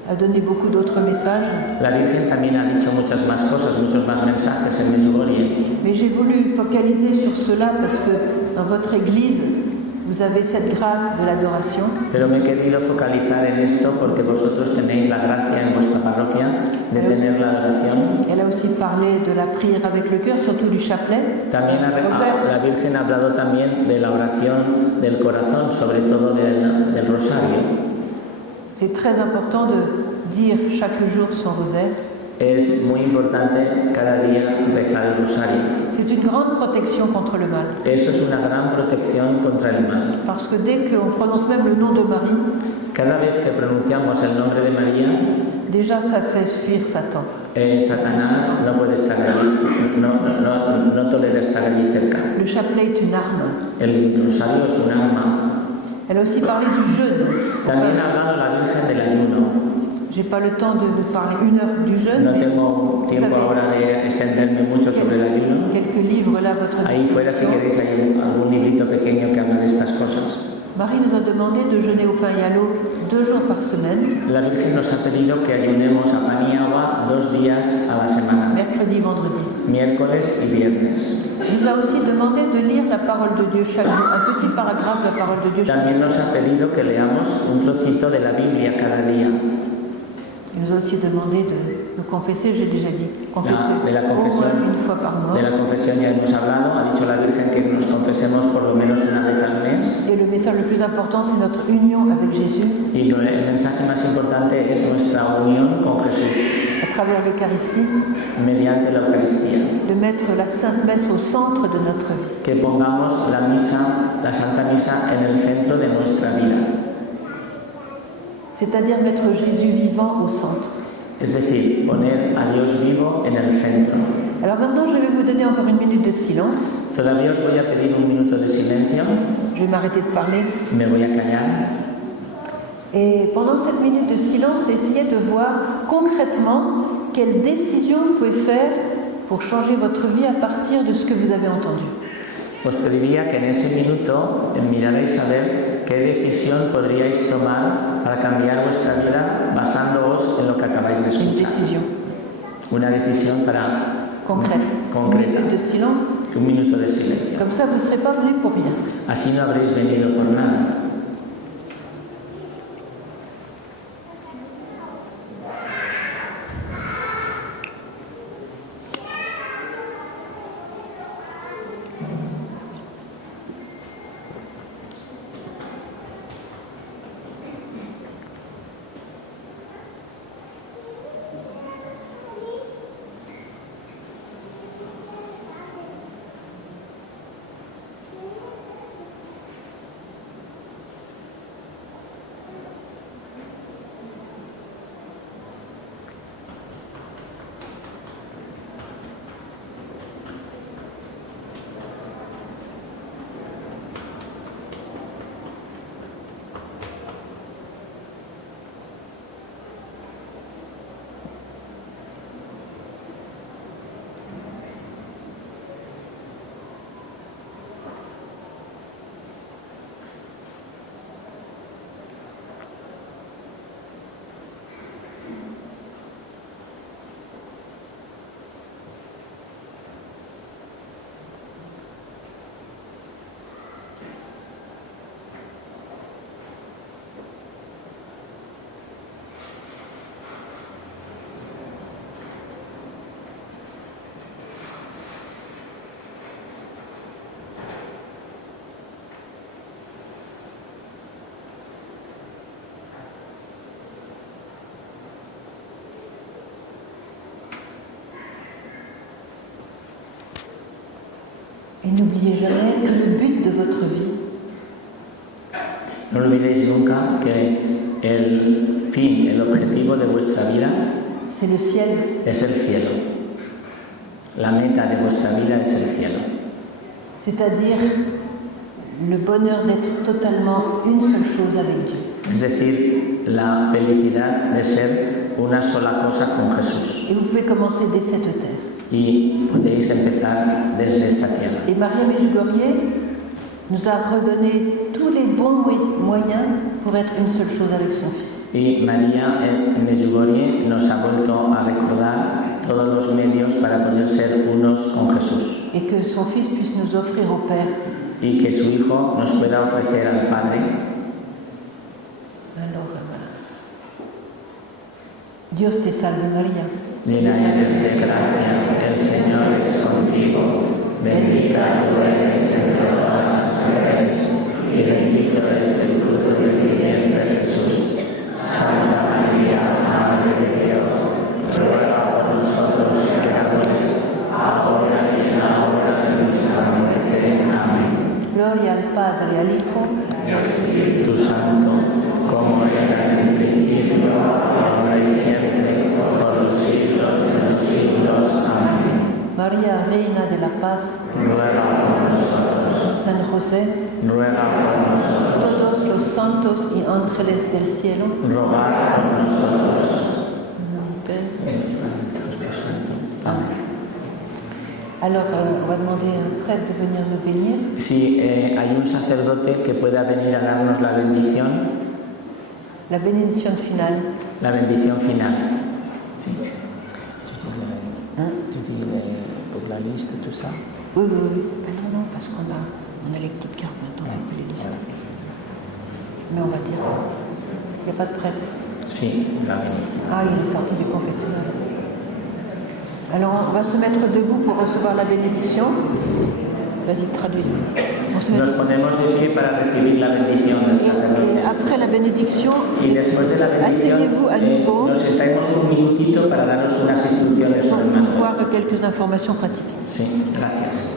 a donné beaucoup d'autres messages, La Virgen también ha dicho muchas más cosas, muchos más mensajes en Medjugorje, mais j'ai voulu focaliser sur cela parce que dans votre Église, vous avez cette grâce de l'adoration. pero me he querido focalizar en esto porque vosotros tenéis la gracia en vuestra parroquia de tener la adoración. Elle a aussi parlé de la prière avec le cœur, surtout du chapelet. También Rosaire. la Virgen ha hablado también de la oración del corazón, sobre todo del rosario. C'est très important de dire chaque jour son rosaire. Es muy importante cada día rezar el rosario. C'est une grande protection contre le mal. Eso es una gran protección contra el mal. Parce que dès qu'on prononce même le nom de Marie, Cada vez que pronunciamos el nombre de María, déjà ça fait fuir Satan. Satanás no puede estar allí, no tolera estar allí cerca. Le chapelet est une arme. El rosario es un arma. Elle a aussi parlé du jeûne. También ha hablado la Virgen del ayuno. J'ai pas le temps de vous parler 1 heure du jeûne, No mais tengo tiempo avez ahora de extenderme mucho sobre el ayuno. quelques livres là à votre Ahí fuera, si disposition. queréis, hay algún librito pequeño que habla de estas cosas. Marie nous a demandé de jeûner au pain et à l'eau 2 jours par semaine, La Virgen nos ha pedido que ayunemos a pan y agua 2 días a la semana, mercredi, vendredi. miércoles y viernes. Elle nous a aussi demandé de lire la parole de Dieu chaque jour, un petit paragraphe de la parole de Dieu chaque jour. También nos ha pedido que leamos un trocito de la Biblia cada día. Elle nous a aussi demandé de nous confesser, j'ai déjà dit, confesser de la au moins confesión. une fois par mois. De la confesión ya hemos hablado, ha dicho la Virgen que nos confesemos por lo menos una vez al mes. Et le message le plus important, c'est notre union avec Jésus Y el mensaje más importante es nuestra unión con Jesús à travers l'Eucharistie, mediante la Eucaristía. de mettre la Sainte Messe au centre de notre vie. Que pongamos la misa, la Santa Misa, en el centro de nuestra vida. C'est-à-dire mettre Jésus vivant au centre. Es decir, poner a Dios vivo en el centro. Alors maintenant, je vais vous donner encore 1 minute de silence. Todavía os voy a pedir un minuto de silencio. Je vais m'arrêter de parler. Me voy a callar. Et pendant cette minute de silence, essayez de voir concrètement quelles décisions vous pouvez faire pour changer votre vie à partir de ce que vous avez entendu. Os pediría que en ese minuto mirarais a ver qué decisión podríais tomar para cambiar vuestra vida basándoos en lo que acabáis de Une escuchar. décision Una decisión para concrète. concreta. Une minute de silence. Un minuto de silencio. Comme ça, vous ne serez pas venu pour rien. Así no habréis venido por nada. Et n'oubliez jamais que le but de votre vie, No olvidéis nunca que el fin, el objetivo de vuestra vida c'est le ciel. es el cielo. La meta de vuestra vida es el cielo. C'est-à-dire le bonheur d'être totalement une seule chose avec Dieu. Es decir, la felicidad de ser una sola cosa con Jesús. Et vous pouvez commencer dès cette terre. Y podéis empezar desde esta tierra. Et Maria Medjugorje nous a redonné tous les bons moyens pour être une seule chose avec son Fils. Y María Medjugorje nos ha vuelto a recordar todos los medios para poder ser unos con Jesús. Et que son Fils puisse nous offrir au Père. Y que su Hijo nos pueda ofrecer al Padre. Alors, voilà. Dios te salve María. Llena eres de gracia, el Señor es contigo. Bendita tú eres entre todas las mujeres, y bendito es el fruto de tu vientre Jesús. Santa María, Madre de Dios, ruega por nosotros pecadores, ahora y en la hora de nuestra muerte. Amén. Gloria al Padre, al Hijo. Espíritu Santo, como era en el principio, ahora y siempre, por los siglos de los siglos. Amén. María, Reina de la Paz. Ruega por nosotros. San José. Ruega por nosotros. Todos los santos y ángeles del cielo. Rogad por nosotros. En nom du Père. Amén. Alors, on va demander à un prêtre de venir nous bénir. Si hay un sacerdote que pueda venir a darnos la bendición finale. La bendición final. Sí. Tu dis pour la liste, tout ça? Oui, oui, oui. Ben non, parce qu'on a les petites cartes maintenant, on ne fait plus les listes. Mais on va dire, il n'y a pas de prêtre. Sí, la bendición. Ah, il est sorti du confessionnal. Alors, on va se mettre debout pour recevoir la bénédiction. Vas-y, traduis. Nos ponemos de pie para recibir la bendición del Et sacerdote. après la bénédiction, Y después de la bendición, asseyez-vous à nouveau nos sentamos un minutito para daros unas instrucciones sobre el pour manual. voir quelques informations pratiques. Sí, gracias.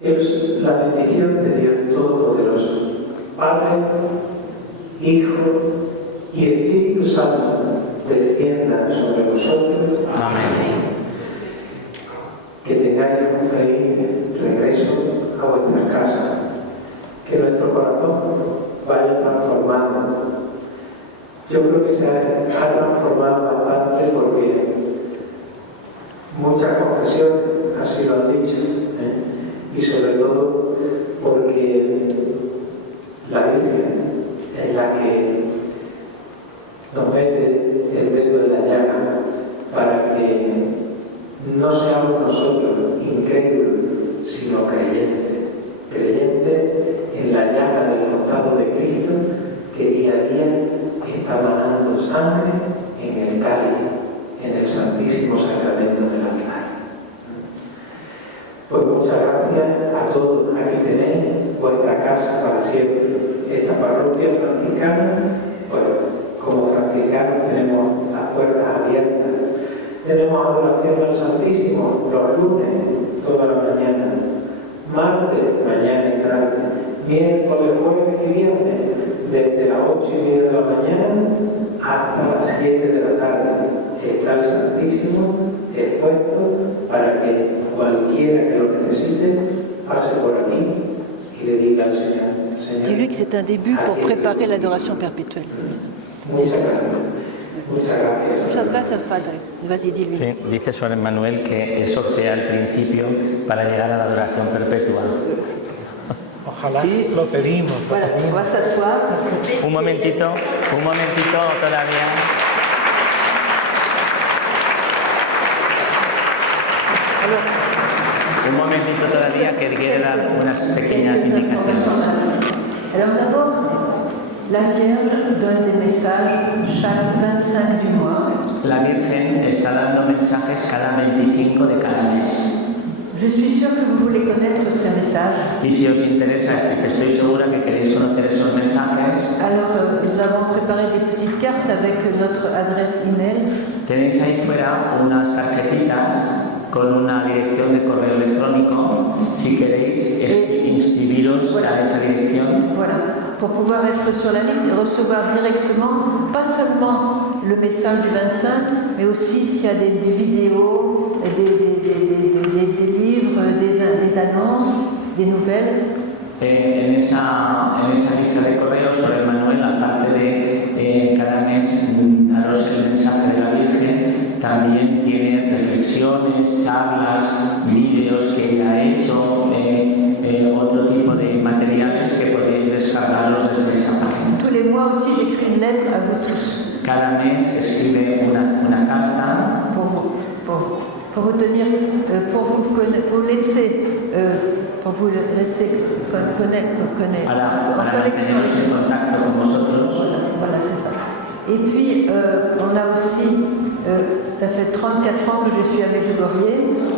Es la bendición de Dios Todopoderoso, Padre, Hijo y Espíritu Santo, descienda sobre vosotros. Amén. Que tengáis un feliz regreso a vuestra casa. Que nuestro corazón vaya transformando. Yo creo que se ha transformado bastante porque muchas confesiones así lo han dicho, y sobre todo porque la Virgen es la que nos mete el dedo en la llaga para que no seamos nosotros incrédulos, sino creyentes en la llaga del costado de Cristo, que día a día está manando sangre en el cáliz, en el Santísimo Sacramento del altar. Pues muchas gracias a todos. Aquí tenéis vuestra casa para siempre. Esta parroquia franciscana, pues como franciscanos tenemos las puertas abiertas. Tenemos adoración al Santísimo los lunes, toda la mañana, martes, mañana y tarde, miércoles, jueves y viernes, desde las 8:30 de la mañana hasta las 7 de la tarde. Está el Santísimo expuesto para que cualquiera que lo necesite pase por aquí y le diga al Señor. Dis-lui que c'est un début pour préparer l'adoration perpétuelle. Muchas gracias. Muchas gracias. Muchas gracias, Padre. Vas-y, dis-lui. Sí, dice Sor Emmanuel que eso sea el principio para llegar a la adoración perpetua. Ojalá lo pedimos. Voilà, on va s'asseoir. Un momentito todavía. Un momentito todavía que quiere dar unas pequeñas indicaciones. Alors d'abord, la Vierge donne des messages chaque 25 du mois. La Virgen está dando mensajes cada 25 de cada mes. Je suis sûre que vous voulez connaître ces messages. Y si os interesa, estoy segura que queréis conocer esos mensajes. Alors, nous avons préparé des petites cartes avec notre adresse email. Tenéis ahí fuera unas tarjetitas con una dirección de correo electrónico. Si queréis inscribiros a esa dirección. Voilà, pour pouvoir être sur la liste et recevoir directement, pas seulement le message du 25, mais aussi s'il y a des vidéos, des livres, des annonces, des nouvelles. En esa lista de correos, sobre Manuel, aparte de cada mes daros el mensaje de la Virgen, también tiene reflexiones, charlas, vídeos que ella ha hecho, otro tipo de materiales que podéis descargarlos desde esa página. Tous les mois aussi, j'écris une lettre à vous tous. Cada mes escribe una carta pour vous tenir, pour vous laisser connaître, para manteneros en contacto con vosotros. Voilà, c'est ça. Et puis, on a aussi, ça fait 34 ans que je suis à Medjugorje.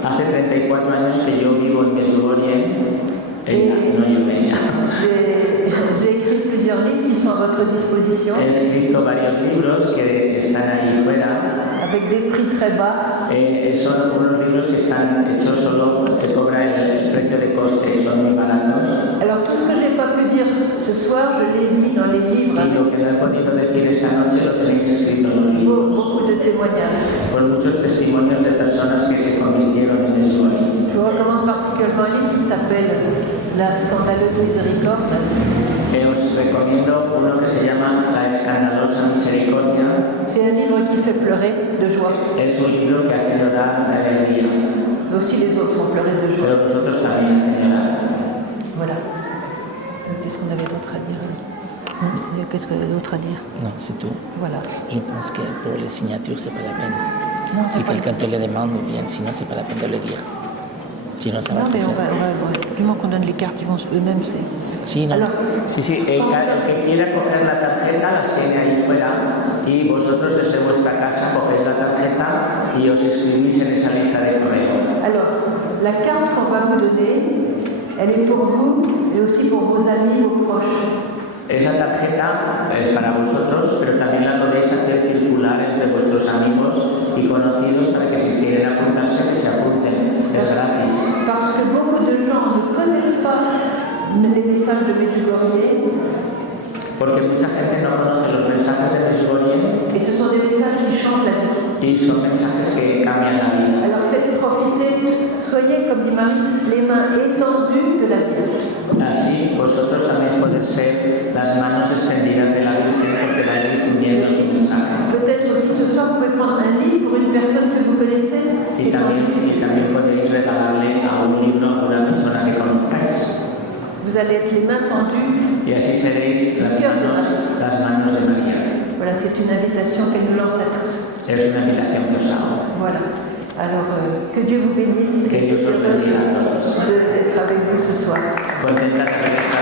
Hace 34 años que yo vivo en Medjugorje. No, yo venía. J'ai écrit plusieurs livres qui sont à votre disposition. He escrito varios libros que están ahí fuera. Avec des prix très bas. Son unos libros que están hechos solo, se cobra el precio de coste, son muy baratos. Alors tout ce que j'ai pas pu dire ce soir, je l'ai dit dans les livres. Y lo que no he podido decir esta noche lo tenéis escrito en los libros. Beaucoup de témoignages. Con muchos testimonios de personas que se convirtieron en Medjugorje. Je vous recommande particulièrement un livre qui s'appelle La scandaleuse miséricorde. Os recomiendo uno que se llama La escandalosa misericordia. C'est un livre qui fait pleurer de joie. Es un libro que hace llorar de alegría. Mais aussi les autres font pleurer de joie. Pero nosotros también hacen llorar. Voilà. Qu'est-ce qu'on avait d'autre à dire? Qu'est-ce qu'il y avait d'autre à dire? Non, c'est tout. Voilà. Je pense que pour les signatures, c'est pas la peine. Non, si quelqu'un te le demande, bien, sinon, c'est pas la peine de le dire. Sinon, ça va se faire. Du moment qu'on donne les cartes, ils vont eux-mêmes. Sí, no. Alors, Sí, el que quiera coger la tarjeta las tiene ahí fuera y vosotros desde vuestra casa cogéis la tarjeta y os inscribís en esa lista de correo. Alors, la carte qu'on va vous donner, elle est pour vous et aussi pour vos amis, vos proches. Esa tarjeta es para vosotros, pero también la podéis hacer circular entre vuestros amigos y conocidos para que si quieren apuntarse, que se apunten. Es gratis. Parce que beaucoup de gens ne connaissent pas les messages de Medjugorje. Porque mucha gente no conoce los mensajes de Medjugorje. Et ce sont des messages qui changent la vie. Y son mensajes que cambian la vida. Alors faites profiter, soyez, comme dit Marie, les mains étendues de la Vierge. Así vosotros también podéis ser las manos extendidas de la Virgen porque vais difundiendo su mensaje. Peut-être aussi ce soir, vous pouvez prendre un livre pour une personne que vous connaissez. Y también podéis regalarle a un libro a una persona que conozcáis. Vous allez être les mains tendues. Y así seréis las manos de María. Voilà, c'est une invitation qu'elle nous lance à tous. Es una invitación que os hago. Voilà. Alors, que Dieu vous bénisse. Que Dios os bendiga a todos. D'être avec vous ce soir. Contenta de